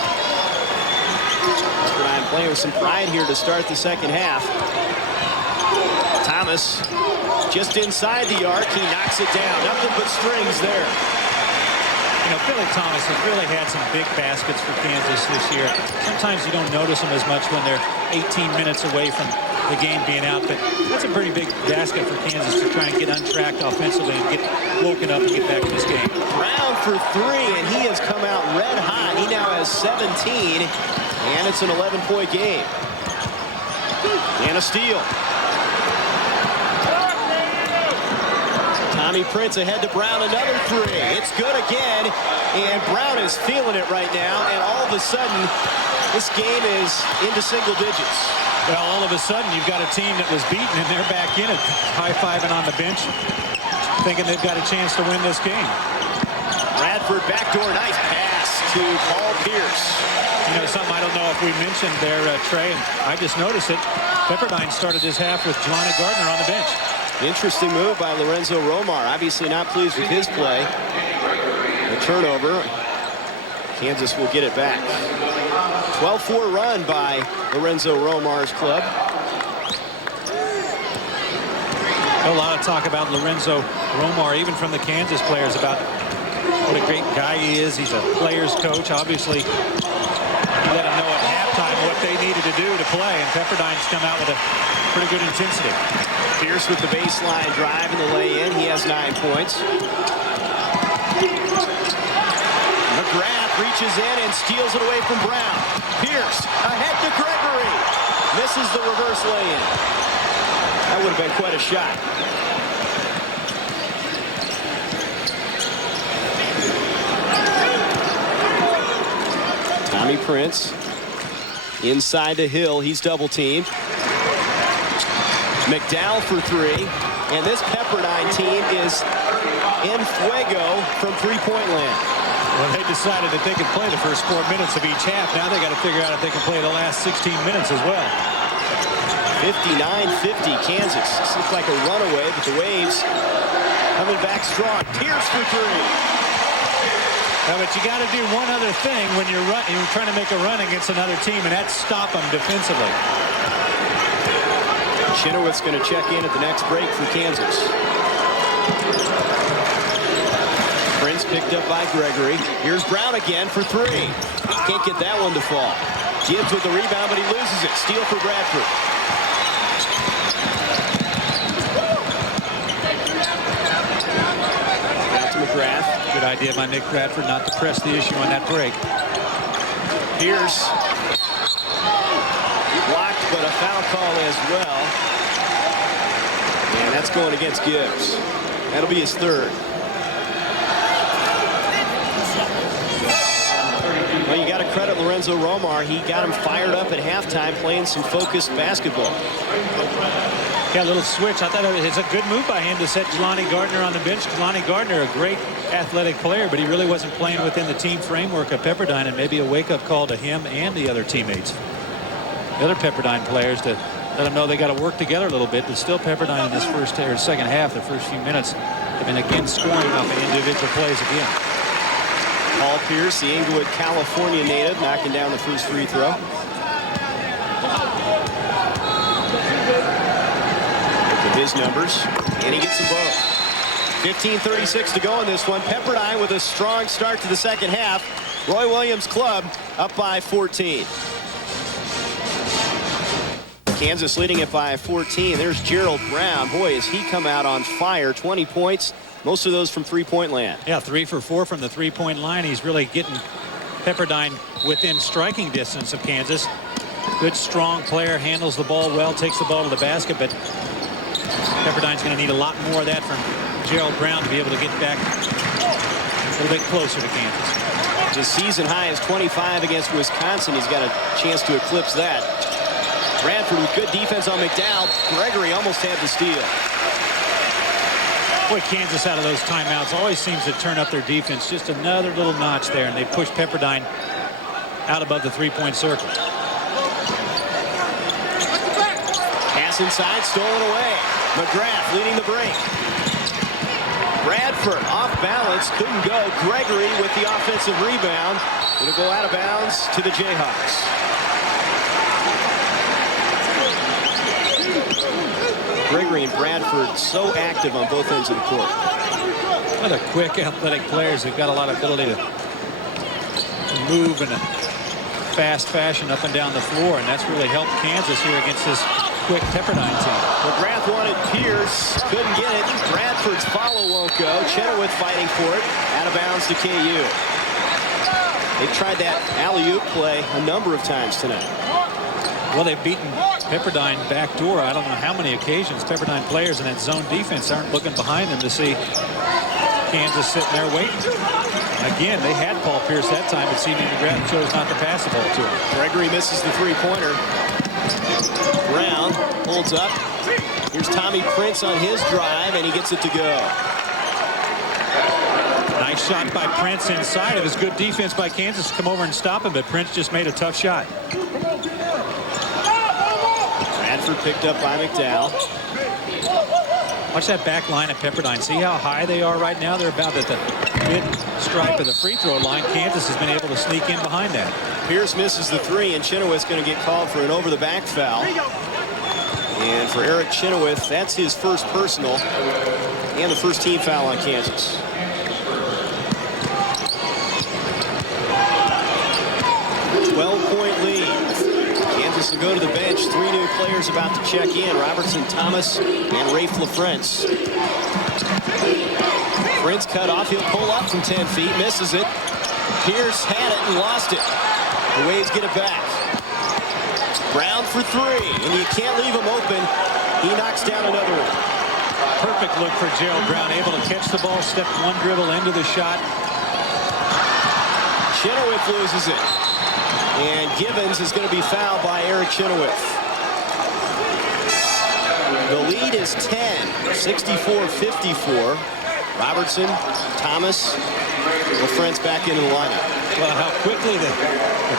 Pepperdine playing with some pride here to start the second half. Thomas just inside the arc. He knocks it down. Nothing but strings there. You know, Billy Thomas has really had some big baskets for Kansas this year. Sometimes you don't notice them as much when they're 18 minutes away from the game being out, but that's a pretty big basket for Kansas to try and get untracked offensively and get woken up and get back in this game. Brown for three, and he has come out red hot. He now has 17, and it's an 11-point game. And a steal. Tommy Prince ahead to Brown, another three. It's good again, and Brown is feeling it right now, and all of a sudden, this game is into single digits. Well, all of a sudden, you've got a team that was beaten, and they're back in it, high-fiving on the bench, thinking they've got a chance to win this game. Bradford backdoor, nice pass to Paul Pierce. You know, something I don't know if we mentioned there, Trey, and I just noticed it. Pepperdine started this half with Jelani Gardner on the bench. Interesting move by Lorenzo Romar. Obviously not pleased with his play. The turnover. Kansas will get it back. 12-4 run by Lorenzo Romar's club. A lot of talk about Lorenzo Romar, even from the Kansas players, about what a great guy he is. He's a player's coach. Obviously, he let them know at halftime what they needed to do to play, and Pepperdine's come out with a pretty good intensity. Pierce with the baseline drive and the lay-in. He has 9 points. McGrath reaches in and steals it away from Brown. Pierce ahead to Gregory. Misses the reverse lay-in. That would have been quite a shot. Tommy Prince inside to Hill. He's double teamed. McDowell for three. And this Pepperdine team is in fuego from three-point land. Well, they decided that they could play the first 4 minutes of each half. Now they got to figure out if they can play the last 16 minutes as well. 59-50 Kansas. This looks like a runaway, but the Waves coming back strong. Pierce for three. Yeah, but you got to do one other thing when you're trying to make a run against another team, and that's stop them defensively. Chenoweth's going to check in at the next break for Kansas. Prince picked up by Gregory. Here's Brown again for three. Can't get that one to fall. Gibbs with the rebound, but he loses it. Steal for Bradford. Out to McGrath. Good idea by Nick Bradford not to press the issue on that break. Pierce. Blocked, but a foul call as well. And that's going against Gibbs. That'll be his third. Well, you got to credit Lorenzo Romar. He got him fired up at halftime playing some focused basketball. Yeah, a little switch. I thought it was a good move by him to set Jelani Gardner on the bench. Jelani Gardner, a great athletic player, but he really wasn't playing within the team framework of Pepperdine, and maybe a wake-up call to him and the other teammates. The other Pepperdine players to let them know they got to work together a little bit, but still Pepperdine in this second half, the first few minutes, have been again scoring off of individual plays again. Paul Pierce, the Inglewood, California native, knocking down the first free throw. Look at his numbers, and he gets them both. 15:36 to go in this one. Pepperdine with a strong start to the second half. Roy Williams' club up by 14. Kansas leading it by 14. There's Gerald Brown. Boy, has he come out on fire. 20 points, most of those from three-point land. Yeah, 3 for 4 from the three-point line. He's really getting Pepperdine within striking distance of Kansas. Good, strong player, handles the ball well, takes the ball to the basket, but Pepperdine's going to need a lot more of that from Gerald Brown to be able to get back a little bit closer to Kansas. His season high is 25 against Wisconsin. He's got a chance to eclipse that. Bradford with good defense on McDowell. Gregory almost had the steal. Boy, Kansas out of those timeouts always seems to turn up their defense just another little notch there, and they push Pepperdine out above the three-point circle. Pass inside, stolen away. McGrath leading the break. Bradford off balance, couldn't go. Gregory with the offensive rebound. It'll go out of bounds to the Jayhawks. Gregory and Bradford so active on both ends of the court. What a quick, athletic players. They've got a lot of ability to move in a fast fashion up and down the floor, and that's really helped Kansas here against this quick Pepperdine team. McGrath wanted Pierce, couldn't get it. Bradford's follow won't go. Chenoweth fighting for it. Out of bounds to KU. They've tried that alley-oop play a number of times tonight. Well, they've beaten Pepperdine backdoor. I don't know how many occasions. Pepperdine players in that zone defense aren't looking behind them to see Kansas sitting there waiting. Again, they had Paul Pierce that time, but C.D. McGrath chose not to pass the ball to him. Gregory misses the three-pointer. Brown holds up. Here's Tommy Prince on his drive, and he gets it to go. Nice shot by Prince inside. It was good defense by Kansas to come over and stop him, but Prince just made a tough shot. Bradford picked up by McDowell. Watch that back line at Pepperdine. See how high they are right now? They're about at the mid-stripe of the free throw line. Kansas has been able to sneak in behind that. Pierce misses the three, and Chenoweth's going to get called for an over-the-back foul. And for Eric Chenoweth, that's his first personal and the first team foul on Kansas. Point lead. Kansas will go to the bench. Three new players about to check in. Robertson, Thomas, and Rafe LaFrentz. Prince cut off. He'll pull up from 10 feet. Misses it. Pierce had it and lost it. The Waves get it back. Brown for three. And you can't leave him open. He knocks down another one. Perfect look for Gerald Brown. Able to catch the ball, step one dribble into the shot. Chenoweth loses it. And Givens is going to be fouled by Eric Chenoweth. The lead is 10, 64-54. Robertson, Thomas, LaFrentz back into the lineup. Well, how quickly the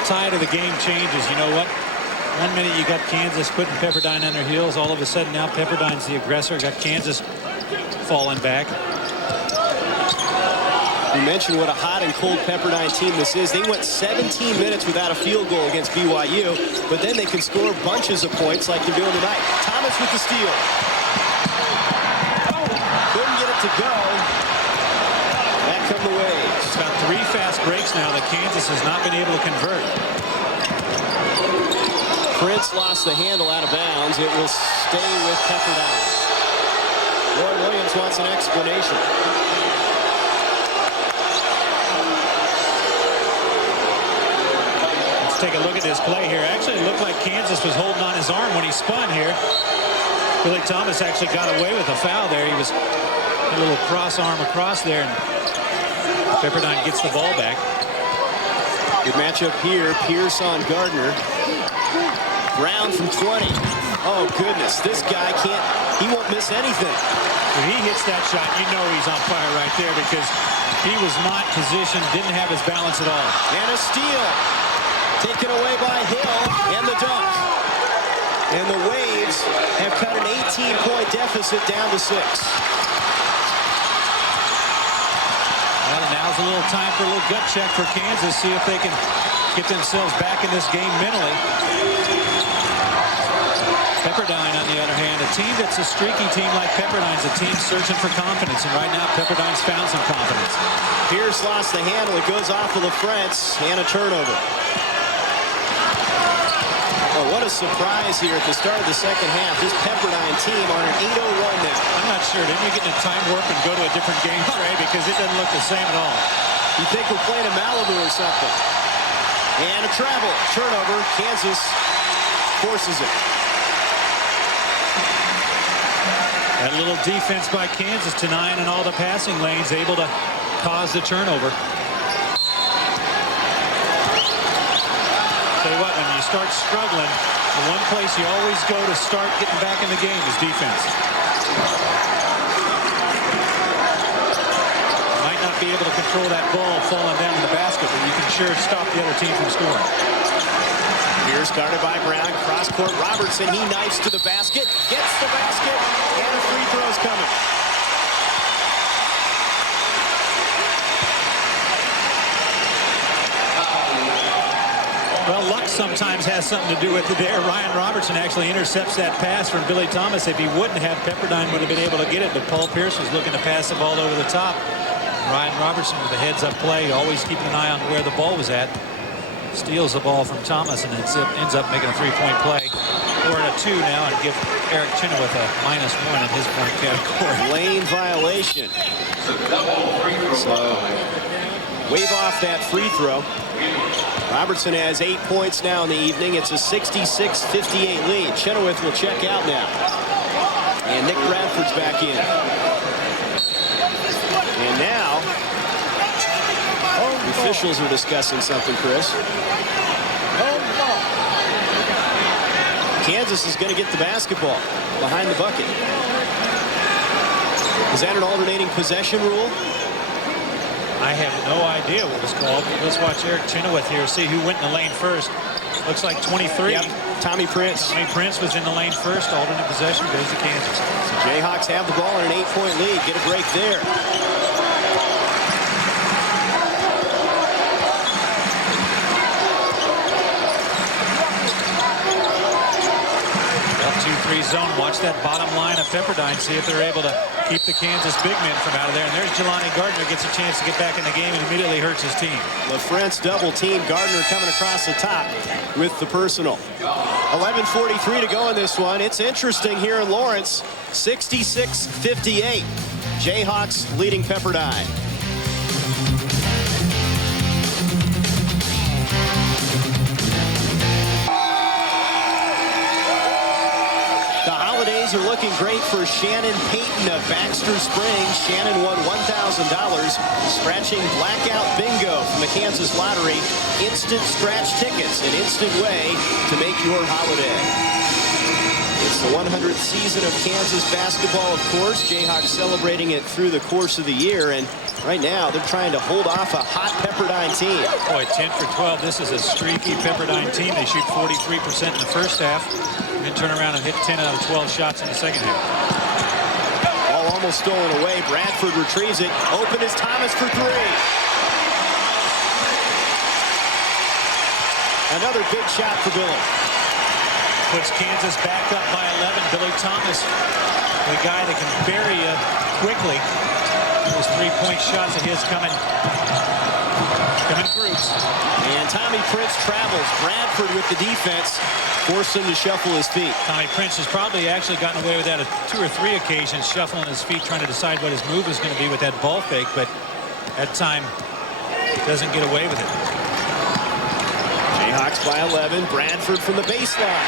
tide of the game changes. You know what? 1 minute you got Kansas putting Pepperdine on their heels. All of a sudden now Pepperdine's the aggressor. Got Kansas falling back. We mentioned what a hot and cold Pepperdine team this is. They went 17 minutes without a field goal against BYU, but then they can score bunches of points like they're doing tonight. Thomas with the steal. Couldn't get it to go. Back come the Waves. It's got 3 fast breaks now that Kansas has not been able to convert. Prince lost the handle out of bounds. It will stay with Pepperdine. Roy Williams wants an explanation. Take a look at this play here. Actually, it looked like Kansas was holding on his arm when he spun here. Billy Thomas actually got away with a foul there. He was a little cross arm across there, and Pepperdine gets the ball back. Good matchup here. Pierce on Gardner. Brown from 20. Oh, goodness. This guy he won't miss anything. When he hits that shot, you know he's on fire right there because he was not positioned, didn't have his balance at all. And a steal. Taken away by Hill, and the dunk. And the Waves have cut an 18-point deficit down to 6. Well, now's a little time for a little gut check for Kansas, see if they can get themselves back in this game mentally. Pepperdine, on the other hand, a team that's a streaky team like Pepperdine's a team searching for confidence, and right now Pepperdine's found some confidence. Pierce lost the handle. It goes off of LaFrentz, and a turnover. Oh, what a surprise here at the start of the second half. This Pepperdine team on an 8-0 run now. I'm not sure. Didn't you get into time warp and go to a different game, Trey? Because it doesn't look the same at all. You think we're playing in Malibu or something. And a travel. Turnover. Kansas forces it. That little defense by Kansas tonight in all the passing lanes, able to cause the turnover. start struggling, the one place you always go to start getting back in the game is defense. Might not be able to control that ball falling down in the basket, but you can sure stop the other team from scoring. Here's guarded by Brown. Cross court. Robertson. He knifes to the basket. Gets the basket. And a free throw's coming. Well, luck sometimes has something to do with it there. Ryan Robertson actually intercepts that pass from Billy Thomas. If he wouldn't have, Pepperdine would have been able to get it, but Paul Pierce was looking to pass the ball over the top. Ryan Robertson with a heads-up play, always keeping an eye on where the ball was at. Steals the ball from Thomas and ends up making a three-point play. We're at a 2 now and give Eric Chenoweth a -1 in his point category. Lane violation. So wave off that free throw. Robertson has 8 points now in the evening. It's a 66-58 lead. Chenoweth will check out now. And Nick Bradford's back in. And now the officials are discussing something, Chris. Kansas is going to get the basketball behind the bucket. Is that an alternating possession rule? I have no idea what was called. Let's watch Eric Chenoweth here, see who went in the lane first. Looks like 23. Yep, Tommy Prince. Tommy Prince was in the lane first. Alternate possession goes to Kansas. So Jayhawks have the ball in an 8-point lead. Get a break there. Up 2-3 zone. Watch that bottom line of Pepperdine. See if they're able to keep the Kansas big men from out of there. And there's Jelani Gardner, gets a chance to get back in the game and immediately hurts his team. LaFrance double team. Gardner coming across the top with the personal. 11:43 to go in this one. It's interesting here in Lawrence. 66-58. Jayhawks leading Pepperdine. Are looking great for Shannon Payton of Baxter Springs. Shannon won $1,000 scratching blackout bingo from the Kansas Lottery. Instant scratch tickets, an instant way to make your holiday. It's the 100th season of Kansas basketball, of course. Jayhawks celebrating it through the course of the year, and right now they're trying to hold off a hot Pepperdine team. Boy, 10 for 12. This is a streaky Pepperdine team. They shoot 43% in the first half. And turn around and hit 10 out of 12 shots in the second half. Ball almost stolen away. Bradford retrieves it. Open is Thomas for 3. Another big shot for Billy. Puts Kansas back up by 11. Billy Thomas, the guy that can bury you quickly. Those three-point shots of his coming groups. And Tommy Prince travels. Bradford with the defense. Forced him to shuffle his feet. Tommy Prince has probably actually gotten away with that on 2 or 3 occasions, shuffling his feet, trying to decide what his move is going to be with that ball fake, but at time doesn't get away with it. Jayhawks by 11. Bradford from the baseline.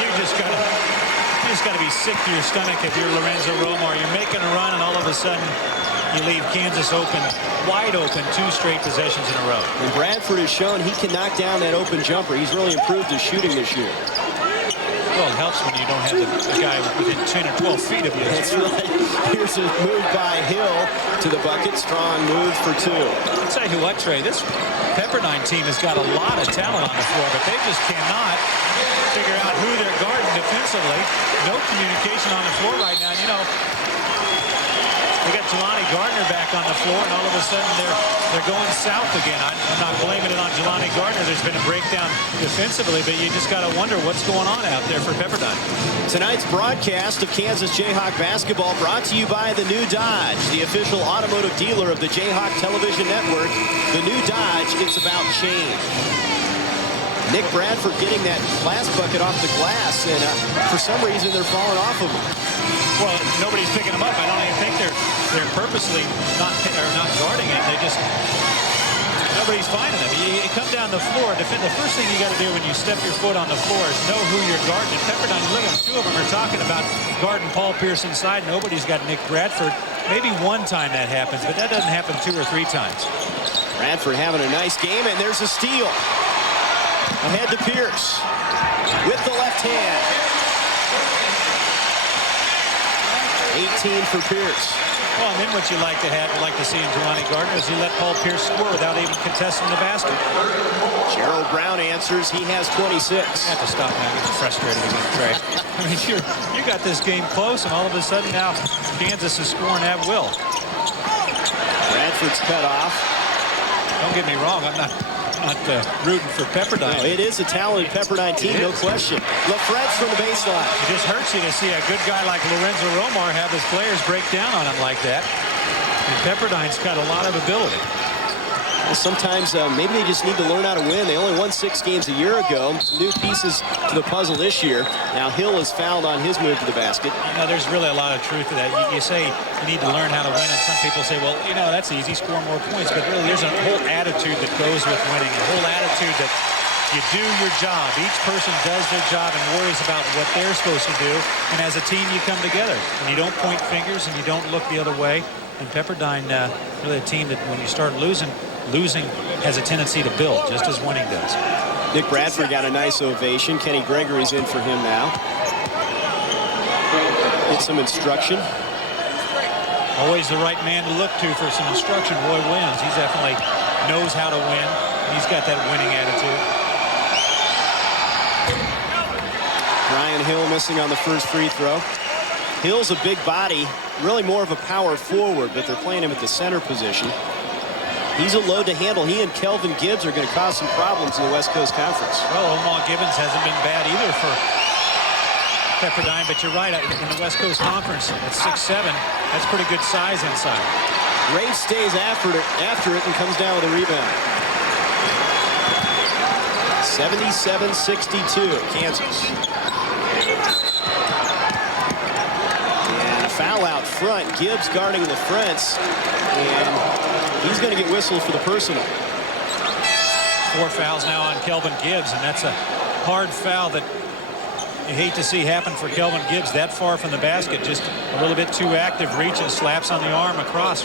You just got to be sick to your stomach if you're Lorenzo Romar. You're making a run, and all of a sudden you leave Kansas open, wide open, 2 straight possessions in a row. And Bradford has shown he can knock down that open jumper. He's really improved his shooting this year. Well, it helps when you don't have the guy within 10 or 12 feet of you. That's right. Here's a move by Hill to the bucket. Strong move for 2. I'll tell you what, Trey, this Pepperdine team has got a lot of talent on the floor, but they just cannot figure out who they're guarding defensively. No communication on the floor right now. You know, they got Jelani Gardner back on the floor, and all of a sudden they're going south again. I'm not blaming it on Jelani Gardner. There's been a breakdown defensively, but you just got to wonder what's going on out there for Pepperdine. Tonight's broadcast of Kansas Jayhawk basketball brought to you by the new Dodge, the official automotive dealer of the Jayhawk Television Network. The new Dodge, it's about change. Nick Bradford getting that last bucket off the glass, and for some reason they're falling off of him. Well, nobody's picking them up. I don't even think they're purposely not guarding it. They just nobody's finding them. You come down the floor. The first thing you got to do when you step your foot on the floor is know who you're guarding. Pepperdine, look at them. 2 of them are talking about guarding Paul Pierce inside. Nobody's got Nick Bradford. Maybe one time that happens, but that doesn't happen 2 or 3 times. Bradford having a nice game, and there's a steal. Ahead to Pierce with the left hand. 18 for Pierce. Well, and then what you like to see in Jelani Gardner is he let Paul Pierce score without even contesting the basket. Gerald Brown answers. He has 26. I have to stop now. I'm getting frustrated again, Trey. I mean, you got this game close, and all of a sudden now Kansas is scoring at will. Bradford's cut off. Don't get me wrong. I'm not rooting for Pepperdine. No, it is a talented Pepperdine team, no question. LaFrance from the baseline. It just hurts you to see a good guy like Lorenzo Romar have his players break down on him like that. And Pepperdine's got a lot of ability. Well, sometimes maybe they just need to learn how to win. They only won 6 games a year ago. Some new pieces to the puzzle this year. Now Hill is fouled on his move to the basket. You know, there's really a lot of truth to that. You say you need to learn how to win, and some people say, well, you know, that's easy, score more points. But really, there's a whole attitude that goes with winning, a whole attitude that you do your job. Each person does their job and worries about what they're supposed to do. And as a team, you come together. And you don't point fingers and you don't look the other way. And Pepperdine, really a team that when you start losing has a tendency to build, just as winning does. Nick Bradford got a nice ovation. Kenny Gregory's in for him now. Get some instruction. Always the right man to look to for some instruction. Roy Williams, he definitely knows how to win. He's got that winning attitude. Brian Hill missing on the first free throw. Hill's a big body, really more of a power forward, but they're playing him at the center position. He's a load to handle. He and Kelvin Gibbs are going to cause some problems in the West Coast Conference. Well, Omar Gibbons hasn't been bad either for Pepperdine, but you're right. In the West Coast Conference at 6'7", that's pretty good size inside. Rafe stays after it and comes down with a rebound. 77-62, Kansas. And a foul out front. Gibbs guarding LaFrance, and he's going to get whistled for the personal. 4 fouls now on Kelvin Gibbs, and that's a hard foul that you hate to see happen for Kelvin Gibbs that far from the basket. Just a little bit too active, reaching, slaps on the arm across.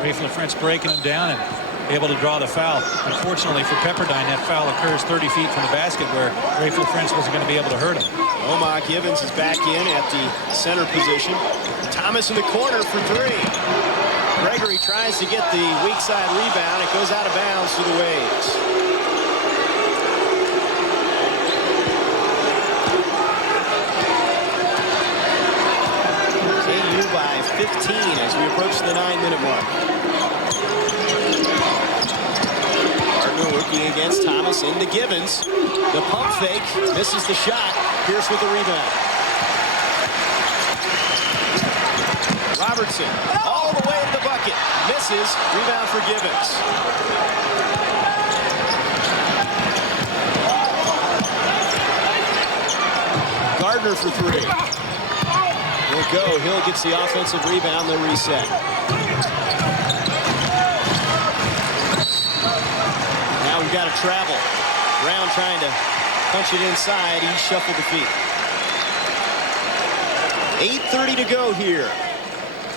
Rafe LaFrance breaking him down and able to draw the foul. Unfortunately for Pepperdine, that foul occurs 30 feet from the basket where Rafe LaFrance wasn't going to be able to hurt him. Omar Gibbons is back in at the center position. Thomas in the corner for 3. Gregory tries to get the weak side rebound. It goes out of bounds to the Waves. KU by 15 as we approach the 9-minute mark. Gardner working against Thomas into Gibbons. The pump fake misses the shot. Pierce with the rebound. Robertson all the way to the bucket. Misses. Rebound for Gibbons. Gardner for 3. He'll go. Hill gets the offensive rebound. They'll reset. Now we've got to travel. Brown trying to punch it inside. He shuffled the feet. 8:30 to go here.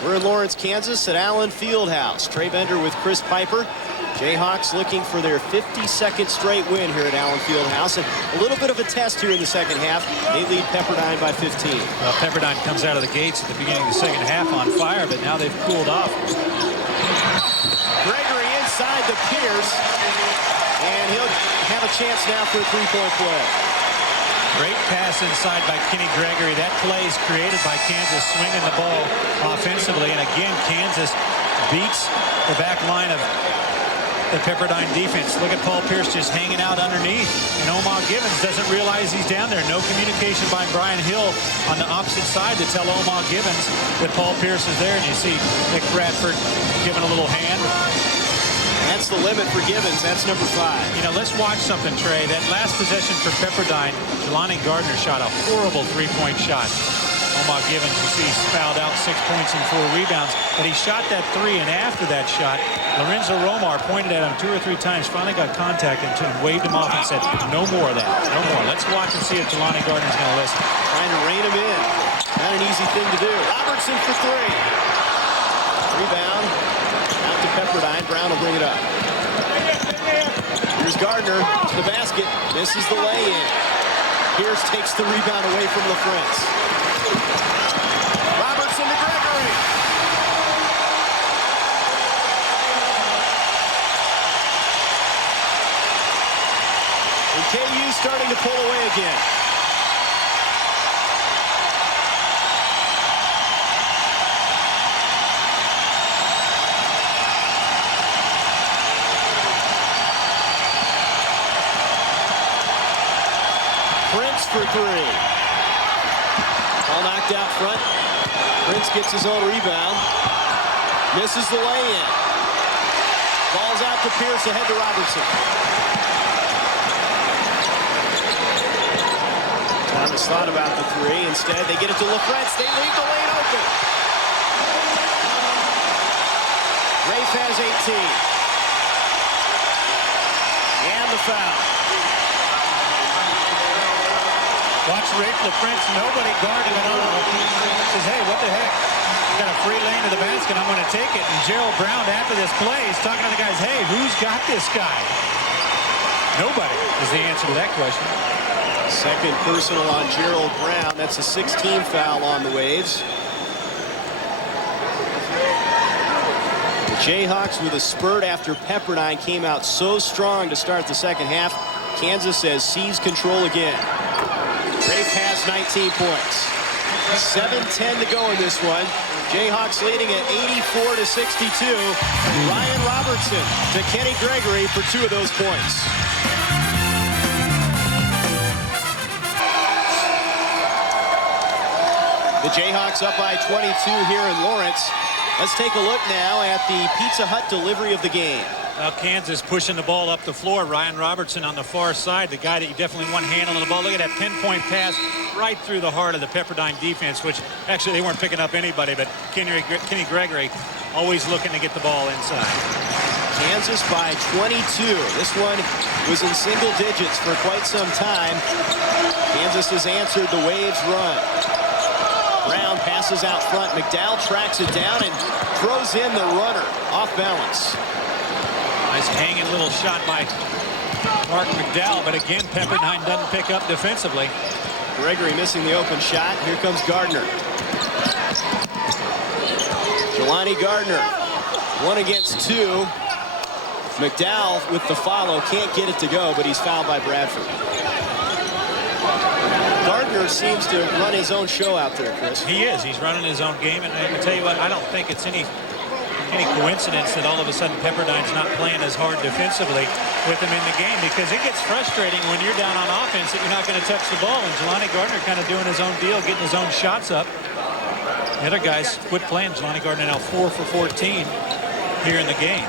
We're in Lawrence, Kansas at Allen Fieldhouse. Trey Bender with Chris Piper. Jayhawks looking for their 52nd straight win here at Allen Fieldhouse. And a little bit of a test here in the second half. They lead Pepperdine by 15. Well, Pepperdine comes out of the gates at the beginning of the second half on fire, but now they've cooled off. Gregory inside the Pierce. And he'll have a chance now for a 3-point play. Great pass inside by Kenny Gregory. That play is created by Kansas swinging the ball offensively. And again, Kansas beats the back line of the Pepperdine defense. Look at Paul Pierce just hanging out underneath. And Omar Gibbons doesn't realize he's down there. No communication by Brian Hill on the opposite side to tell Omar Gibbons that Paul Pierce is there. And you see Nick Bradford giving a little hand. That's the limit for Gibbons. That's number 5. You know, let's watch something, Trey. That last possession for Pepperdine, Jelani Gardner shot a horrible 3-point shot. Omar Gibbons, you see, he's fouled out 6 points and 4 rebounds. But he shot that 3, and after that shot, Lorenzo Romar pointed at him 2 or 3 times, finally got contact and waved him off and said, no more of that, no more. Let's watch and see if Jelani Gardner's going to listen. Trying to rein him in. Not an easy thing to do. Robertson for 3. Rebound. Out to Pepperdine. Brown will bring it up. Here's Here's Gardner to the basket. Misses the lay-in. Pierce takes the rebound away from LaFrance. Robertson to Gregory. And KU starting to pull away again. Prince for three. Ball knocked out front. Prince gets his own rebound. Misses the lay-in. Ball's out to Pierce, ahead to Robertson. Thomas thought about the three. Instead, they get it to LaFrance. They leave the lane open. Rafe has 18. And the foul. Watch Rafe LaFrance, nobody guarding at all. Says, hey, what the heck? Got a free lane to the basket, I'm going to take it. And Gerald Brown, after this play, is talking to the guys, hey, who's got this guy? Nobody is the answer to that question. Second personal on Gerald Brown. That's a 16th foul on the Waves. The Jayhawks with a spurt after Pepperdine came out so strong to start the second half. Kansas says seize control again. Rafe has 19 points. 7:10 to go in this one. Jayhawks leading at 84-62. Ryan Robertson to Kenny Gregory for two of those points. The Jayhawks up by 22 here in Lawrence. Let's take a look now at the Pizza Hut delivery of the game. Well, Kansas pushing the ball up the floor. Ryan Robertson on the far side, the guy that you definitely want handling the ball. Look at that pinpoint pass right through the heart of the Pepperdine defense, which actually they weren't picking up anybody, but Kenny Gregory always looking to get the ball inside. Kansas by 22. This one was in single digits for quite some time. Kansas has answered the Waves' run. Brown passes out front. McDowell tracks it down and throws in the runner off balance. Nice hanging little shot by Mark McDowell, but again, Pepperdine doesn't pick up defensively. Gregory missing the open shot. Here comes Gardner. Jelani Gardner, 1 against 2. McDowell with the follow, can't get it to go, but he's fouled by Bradford. Gardner seems to run his own show out there, Chris. He is. He's running his own game, and I can tell you what, I don't think it's any coincidence that all of a sudden Pepperdine's not playing as hard defensively with him in the game, because it gets frustrating when you're down on offense that you're not going to touch the ball. And Jelani Gardner kind of doing his own deal, getting his own shots up. The other guys quit playing. Jelani Gardner now 4 for 14 here in the game.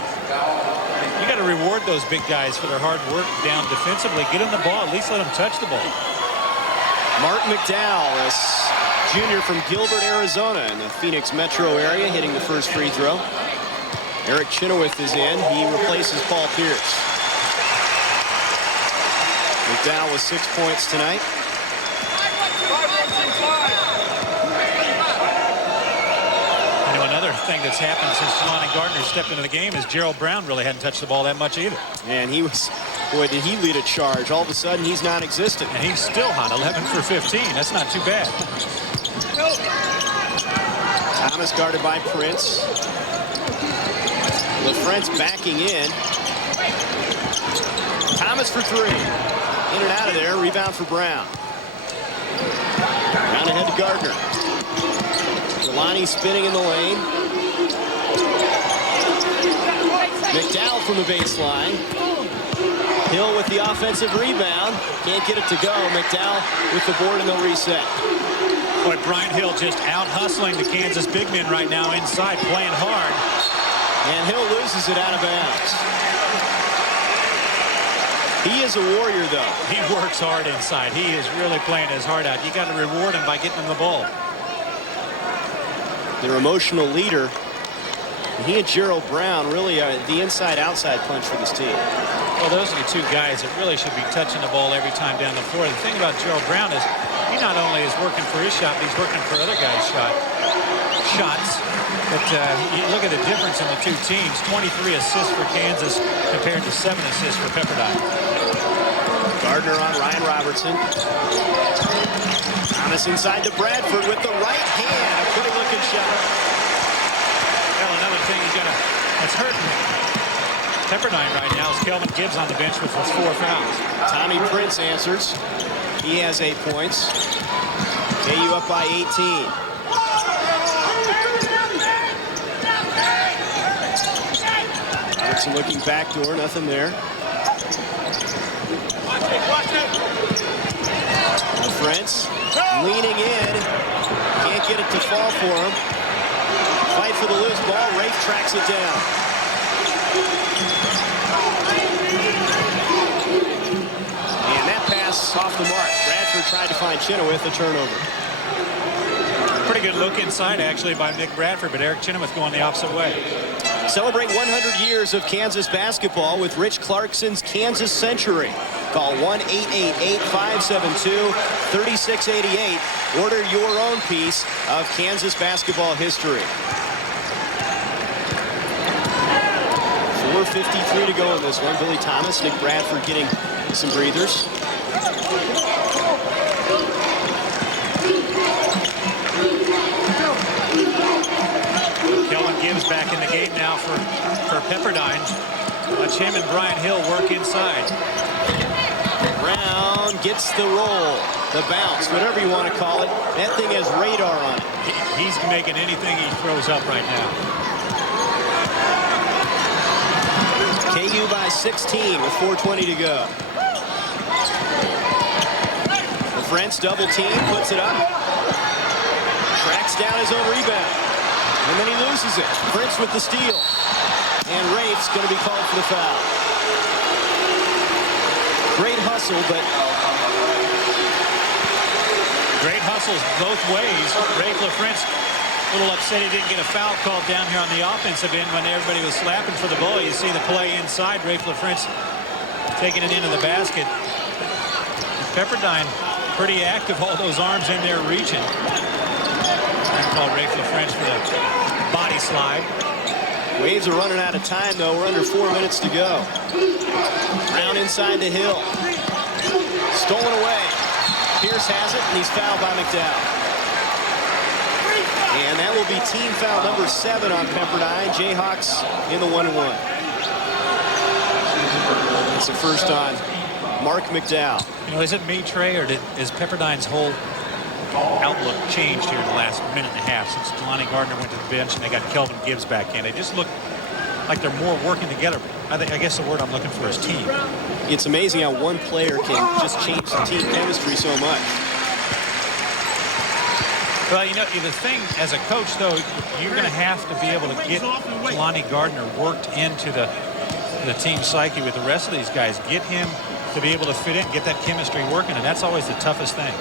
You got to reward those big guys for their hard work down defensively. Get them the ball, at least let them touch the ball. Martin McDowell, a junior from Gilbert, Arizona, in the Phoenix metro area, hitting the first free throw. Eric Chenoweth is in. He replaces Paul Pierce. McDowell with 6 points tonight. You know, another thing that's happened since Jelani Gardner stepped into the game is Gerald Brown really hadn't touched the ball that much either. And he was, boy, did he lead a charge. All of a sudden, he's non-existent. And he's still hot, 11 for 15. That's not too bad. Thomas guarded by Prince. LaFrance backing in. Thomas for three. In and out of there. Rebound for Brown. Brown ahead to Gardner. Jelani spinning in the lane. McDowell from the baseline. Hill with the offensive rebound. Can't get it to go. McDowell with the board and they'll reset. Boy, Brian Hill just out hustling the Kansas big men right now inside, playing hard. And Hill loses it out of bounds. He is a warrior, though. He works hard inside. He is really playing his heart out. You got to reward him by getting him the ball. Their emotional leader. He and Gerald Brown really are the inside-outside punch for this team. Well, those are the two guys that really should be touching the ball every time down the floor. The thing about Gerald Brown is he not only is working for his shot, but he's working for other guys' shots. But you look at the difference in the two teams. 23 assists for Kansas compared to 7 assists for Pepperdine. Gardner on Ryan Robertson. Thomas inside to Bradford with the right hand. A pretty looking shot. Well, another thing that's hurting Pepperdine right now is Kelvin Gibbs on the bench with 4 fouls. Tommy Prince answers. He has 8 points. KU up by 18. Robertson looking backdoor, nothing there. Prince leaning in. Can't get it to fall for him. Fight for the loose ball. Rafe tracks it down. And that pass off the mark. Bradford tried to find Chenoweth, a turnover. Pretty good look inside, actually, by Nick Bradford, but Eric Chenoweth going the opposite way. Celebrate 100 years of Kansas basketball with Rich Clarkson's Kansas Century. Call 1-888-572-3688. Order your own piece of Kansas basketball history. 4:53 to go in this one. Billy Thomas, Nick Bradford getting some breathers. Kelvin Gibbs back in the game now for Pepperdine. Watch him and Brian Hill work inside. Brown gets the roll, the bounce, whatever you want to call it. That thing has radar on it. He's making anything he throws up right now. KU by 16 with 4:20 to go. The French double team, puts it up. Tracks down his own rebound. And then he loses it. Prince with the steal. And Rafe's going to be called for the foul. Great hustle, but... Great hustles both ways. Rafe LaFrance a little upset he didn't get a foul called down here on the offensive end when everybody was slapping for the ball. You see the play inside. Rafe LaFrance taking it into the basket. Pepperdine pretty active, all those arms in there reaching. And call Rafe LaFrance for the body slide. Waves are running out of time, though. We're under 4 minutes to go. Brown inside the Hill. Stolen away. Pierce has it, and he's fouled by McDowell. And that will be team foul number 7 on Pepperdine. Jayhawks in the 1-1. It's the first on Mark McDowell. You know, is it me, Trey, or is Pepperdine's whole outlook changed here in the last minute and a half since Jelani Gardner went to the bench and they got Kelvin Gibbs back in? They just look like they're more working together. I guess the word I'm looking for is team. It's amazing how one player can just change the team chemistry so much. Well, you know, the thing as a coach, though, you're going to have to be able to get Jelani Gardner worked into the team psyche with the rest of these guys. Get him to be able to fit in, get that chemistry working, and that's always the toughest thing.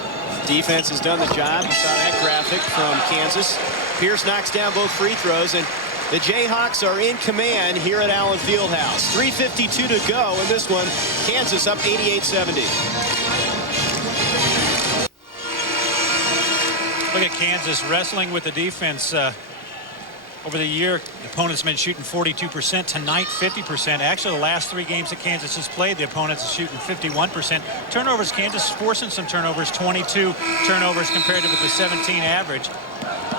Defense has done the job. You saw that graphic from Kansas. Pierce knocks down both free throws, and the Jayhawks are in command here at Allen Fieldhouse. 3:52 to go in this one. Kansas up 88-70. Look at Kansas wrestling with the defense. Over the year, the opponents been shooting 42%. Tonight, 50%. Actually, the last 3 games that Kansas has played, the opponents are shooting 51%. Turnovers, Kansas forcing some turnovers. 22 turnovers compared to the 17 average.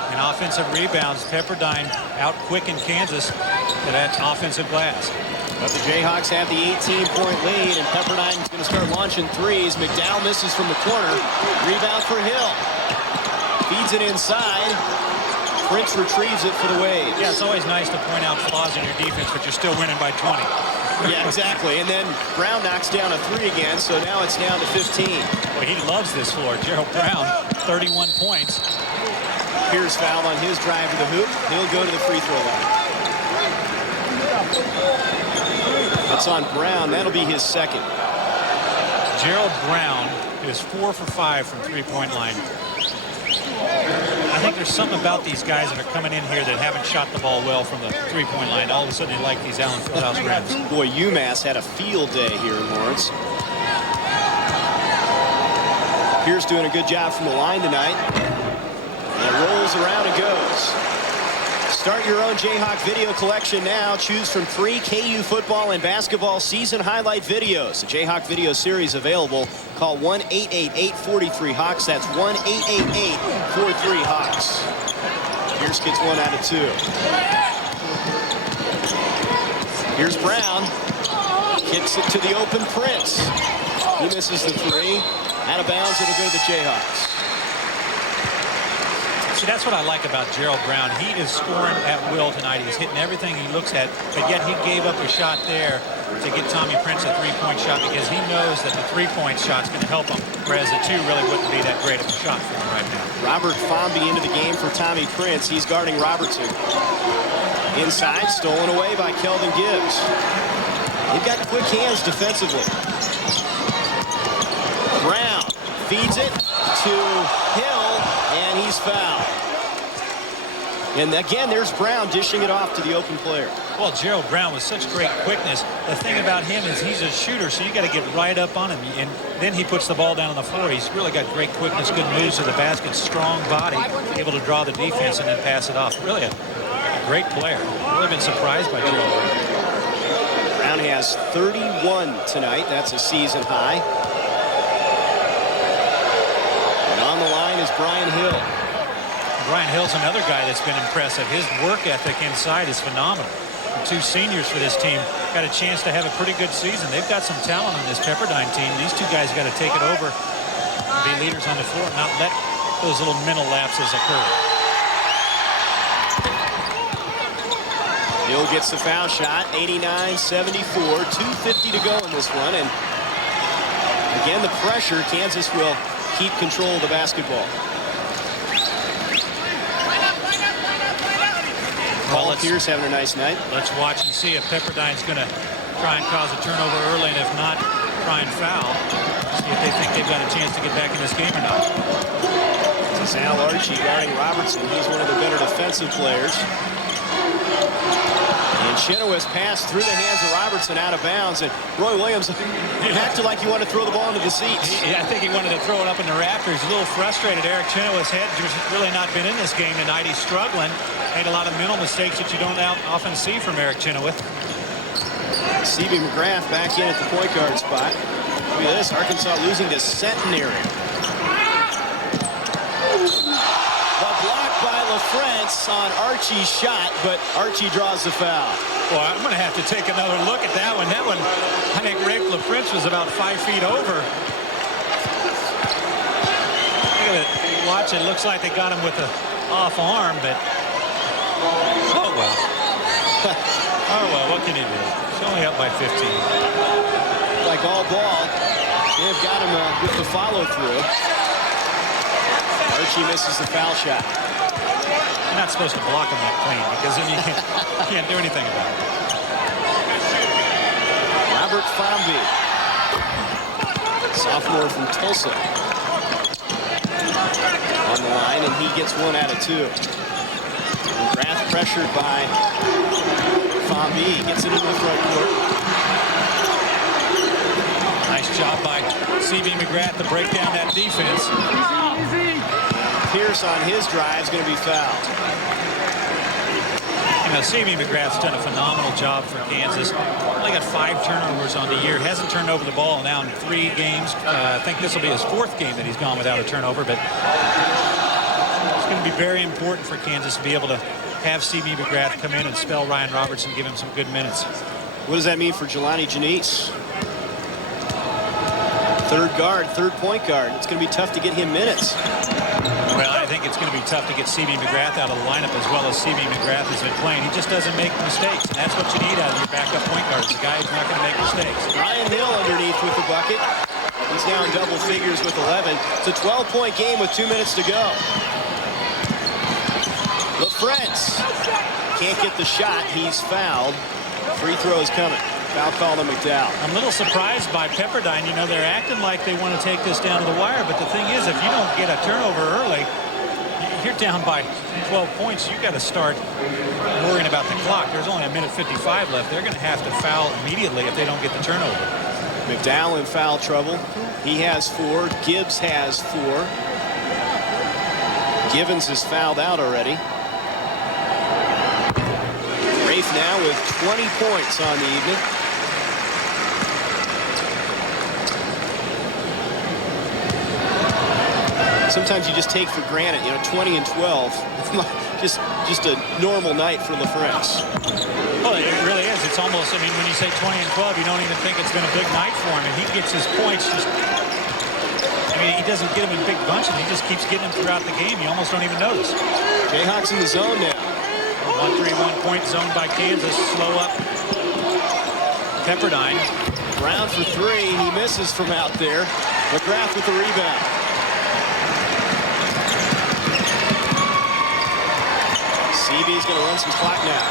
And offensive rebounds, Pepperdine out quick in Kansas to that offensive glass. But the Jayhawks have the 18-point lead, and Pepperdine's going to start launching threes. McDowell misses from the corner. Rebound for Hill. Feeds it inside. Prince retrieves it for the Waves. Yeah, it's always nice to point out flaws in your defense, but you're still winning by 20. Yeah, exactly. And then Brown knocks down a 3 again, so now it's down to 15. Well, he loves this floor. Gerald Brown, 31 points. Pierce fouled on his drive to the hoop. He'll go to the free throw line. That's on Brown. That'll be his second. Gerald Brown is 4 for 5 from three-point line. I think there's something about these guys that are coming in here that haven't shot the ball well from the three-point line. All of a sudden, they like these Allen Fieldhouse rims. Boy, UMass had a field day here in Lawrence. Pierce doing a good job from the line tonight. And it rolls around and goes. Start your own Jayhawk video collection now. Choose from 3 KU football and basketball season highlight videos. The Jayhawk video series available. Call 1-888-43-HAWKS. That's 1-888-43-HAWKS. Pierce gets 1 out of 2. Here's Brown. Kicks it to the open Prince. He misses the 3. Out of bounds, it'll go to the Jayhawks. See, that's what I like about Gerald Brown. He is scoring at will tonight. He's hitting everything he looks at, but yet he gave up a shot there to get Tommy Prince a 3-point shot because he knows that the 3-point shot's going to help him, whereas the 2 really wouldn't be that great of a shot for him right now. Robert Fomby into the game for Tommy Prince. He's guarding Robertson. Inside, stolen away by Kelvin Gibbs. They've got quick hands defensively. Brown feeds it to Hill, and he's fouled. And again, there's Brown dishing it off to the open player. Well, Gerald Brown with such great quickness. The thing about him is he's a shooter, so you got to get right up on him. And then he puts the ball down on the floor. He's really got great quickness, good moves to the basket, strong body, able to draw the defense and then pass it off. Really a great player. Really been surprised by Gerald Brown. Brown has 31 tonight. That's a season high. And on the line is Brian Hill. Brian Hill's another guy that's been impressive. His work ethic inside is phenomenal. The 2 seniors for this team got a chance to have a pretty good season. They've got some talent on this Pepperdine team. These 2 guys got to take it over and be leaders on the floor and not let those little mental lapses occur. Hill gets the foul shot, 89-74, 2:50 to go in this one. And again, the pressure, Kansas will keep control of the basketball. Paul Pierce having a nice night. Let's watch and see if Pepperdine's going to try and cause a turnover early, and if not, try and foul. See if they think they've got a chance to get back in this game or not. This is Al Archie guarding Robertson. He's one of the better defensive players. And Chenoweth's pass through the hands of Robertson out of bounds. And Roy Williams acted like he wanted to throw the ball into the seats. I think he wanted to throw it up in the rafters. A little frustrated. Eric Chenoweth's head just really not been in this game tonight. He's struggling. Made a lot of mental mistakes that you don't often see from Eric Chenoweth. C.B. McGrath back in at the point guard spot. Look at this. Arkansas losing to Centenary. The block by LaFrance on Archie's shot, but Archie draws the foul. Well, I'm going to have to take another look at that one. That one, I think Rick LaFrance was about 5 feet over. Look at it. Watch it. Looks like they got him with the off arm, but oh well. Oh well, what can you do? It's only up by 15. Like all ball, they've got him with the follow-through. Archie misses the foul shot. You're not supposed to block him that clean because then you can't do anything about it. Robert Fomby, sophomore from Tulsa, on the line, and he gets 1 out of 2. McGrath pressured by Fomby, gets it into the front court. Nice job by C.B. McGrath to break down that defense. Pierce on his drive is going to be fouled. You know, C.B. McGrath's done a phenomenal job for Kansas. Only got 5 turnovers on the year. Hasn't turned over the ball now in 3 games. I think this will be his 4th game that he's gone without a turnover, but it's going to be very important for Kansas to be able to have C.B. McGrath come in and spell Ryan Robertson, give him some good minutes. What does that mean for Jelani Janice? Third guard, third point guard. It's going to be tough to get him minutes. Well, I think it's going to be tough to get C.B. McGrath out of the lineup as well as C.B. McGrath has been playing. He just doesn't make mistakes, and that's what you need out of your backup point guard. The guy who's not going to make mistakes. Ryan Hill underneath with the bucket. He's now in double figures with 11. It's a 12-point game with 2 minutes to go. LaFrance can't get the shot. He's fouled. Free throws coming. Foul call to McDowell. I'm a little surprised by Pepperdine. You know, they're acting like they want to take this down to the wire, but the thing is, if you don't get a turnover early, you're down by 12 points. You got to start worrying about the clock. There's only 1:55 left. They're going to have to foul immediately if they don't get the turnover. McDowell in foul trouble. He has 4. Gibbs has 4. Givens is fouled out already. now with 20 points on the evening. Sometimes you just take for granted, 20 and 12. just a normal night for LaFrance. Well, it really is. It's almost, when you say 20 and 12, you don't even think it's been a big night for him. And he gets his points just, he doesn't get them in big bunches. He just keeps getting them throughout the game. You almost don't even notice. Jayhawks in the zone now. 1-3, 1 point zone by Kansas. Slow up Pepperdine. Brown for three. He misses from out there. McGrath with the rebound. CB's going to run some clock now.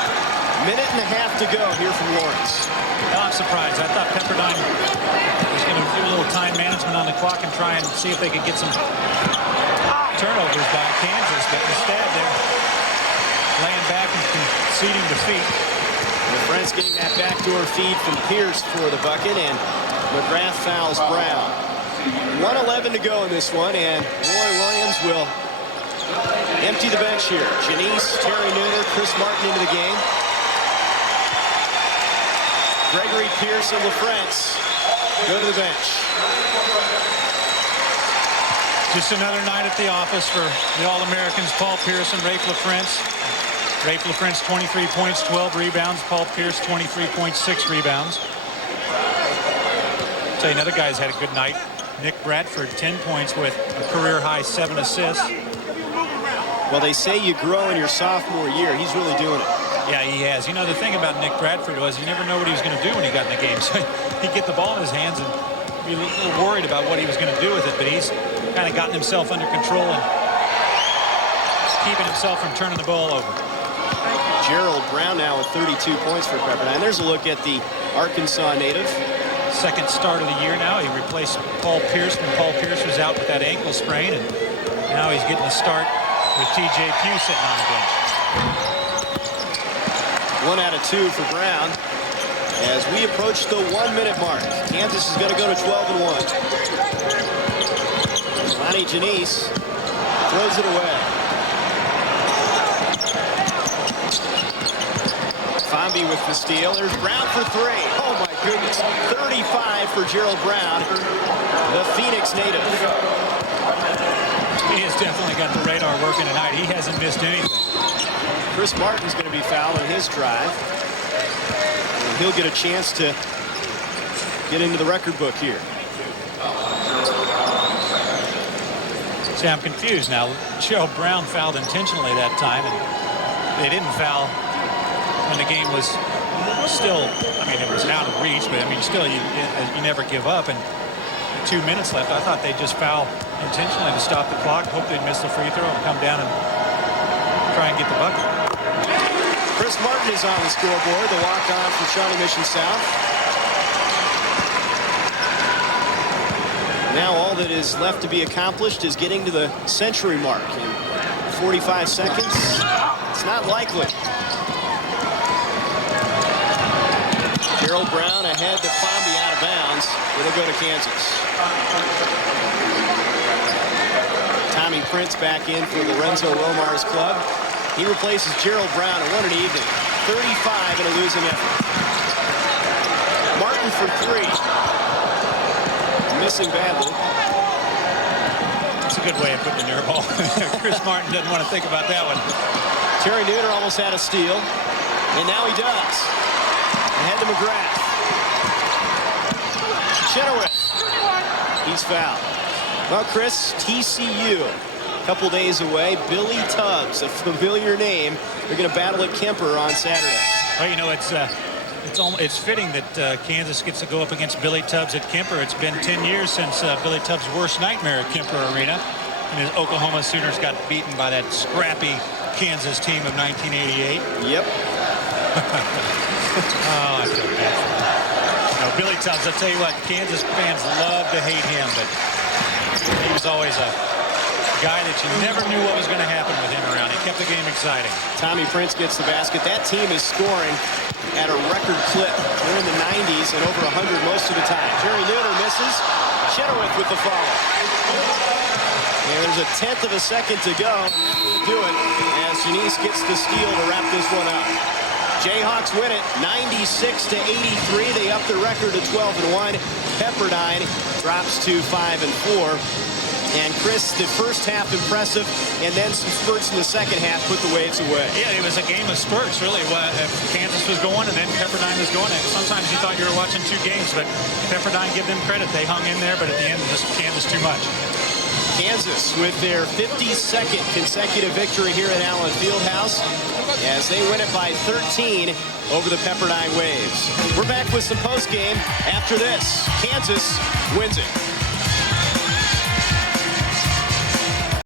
Minute and a half to go here from Lawrence. No, I'm surprised. I thought Pepperdine was going to do a little time management on the clock and try and see if they could get some turnovers by Kansas, but instead they're laying back and conceding defeat. LaFrance getting that backdoor feed from Pierce for the bucket, and McGrath fouls Brown. 1:11 to go in this one, and Roy Williams will empty the bench here. Janice, Terry Nooner, Chris Martin into the game. Gregory Pierce and LaFrance go to the bench. Just another night at the office for the All-Americans, Paul Pierce and Rafe LaFrance. Rafe LaFrance, 23 points, 12 rebounds. Paul Pierce, 23.6 rebounds. I'll tell you, another guy's had a good night. Nick Bradford, 10 points with a career-high 7 assists. Well, they say you grow in your sophomore year. He's really doing it. Yeah, he has. The thing about Nick Bradford was you never know what he was going to do when he got in the game. So he'd get the ball in his hands and be a little worried about what he was going to do with it. But he's kind of gotten himself under control and keeping himself from turning the ball over. Gerald Brown now with 32 points for Pepperdine. There's a look at the Arkansas native. Second start of the year now. He replaced Paul Pierce when Paul Pierce was out with that ankle sprain. And now he's getting a start with TJ Pugh sitting on the bench. 1 out of 2 for Brown. As we approach the 1-minute mark, Kansas is going to go to 12 and 1. Lonnie Janice throws it away. Fomby with the steal. There's Brown for three. Oh my goodness. 35 for Gerald Brown, the Phoenix native. He has definitely got the radar working tonight. He hasn't missed anything. Chris Martin's going to be fouled on his drive. And he'll get a chance to get into the record book here. See, I'm confused now. Gerald Brown fouled intentionally that time, and they didn't foul when the game was still, it was out of reach, but still, you never give up. And 2 minutes left. I thought they'd just foul intentionally to stop the clock, hope they'd miss the free throw and come down and try and get the bucket. Chris Martin is on the scoreboard, the walk-on for Shawnee Mission South. Now all that is left to be accomplished is getting to the century mark in 45 seconds. It's not likely. Gerald Brown ahead to Fomby out of bounds. It'll go to Kansas. Tommy Prince back in for Lorenzo Romar's club. He replaces Gerald Brown, and what an evening. 35 in a losing effort. Martin for three. Missing badly. That's a good way of putting an air ball. Chris Martin doesn't want to think about that one. Terry Nooner almost had a steal, and now he does. Ahead to McGrath. Chenoweth. He's fouled. Well, Chris, TCU, a couple days away. Billy Tubbs, a familiar name. They're going to battle at Kemper on Saturday. Well, it's fitting that Kansas gets to go up against Billy Tubbs at Kemper. It's been 10 years since Billy Tubbs' worst nightmare at Kemper Arena. And his Oklahoma Sooners got beaten by that scrappy Kansas team of 1988. Yep. Oh, I feel bad. Billy Tubbs, I'll tell you what, Kansas fans love to hate him, but he was always a guy that you never knew what was going to happen with him around. He kept the game exciting. Tommy Prince gets the basket. That team is scoring at a record clip. They're in the 90s and over 100 most of the time. Terry Nooner misses. Chenoweth with the follow. And there's a tenth of a second to go. Do it as Janice gets the steal to wrap this one up. Jayhawks win it 96-83. They up their record to 12-1. Pepperdine drops to 5-4. And Chris, the first half impressive, and then some spurts in the second half put the Waves away. Yeah, it was a game of spurts, really. If Kansas was going and then Pepperdine was going. And sometimes you thought you were watching two games, but Pepperdine, give them credit. They hung in there, but at the end, just Kansas too much. Kansas with their 52nd consecutive victory here at Allen Fieldhouse as they win it by 13 over the Pepperdine Waves. We're back with some postgame after this. Kansas wins it.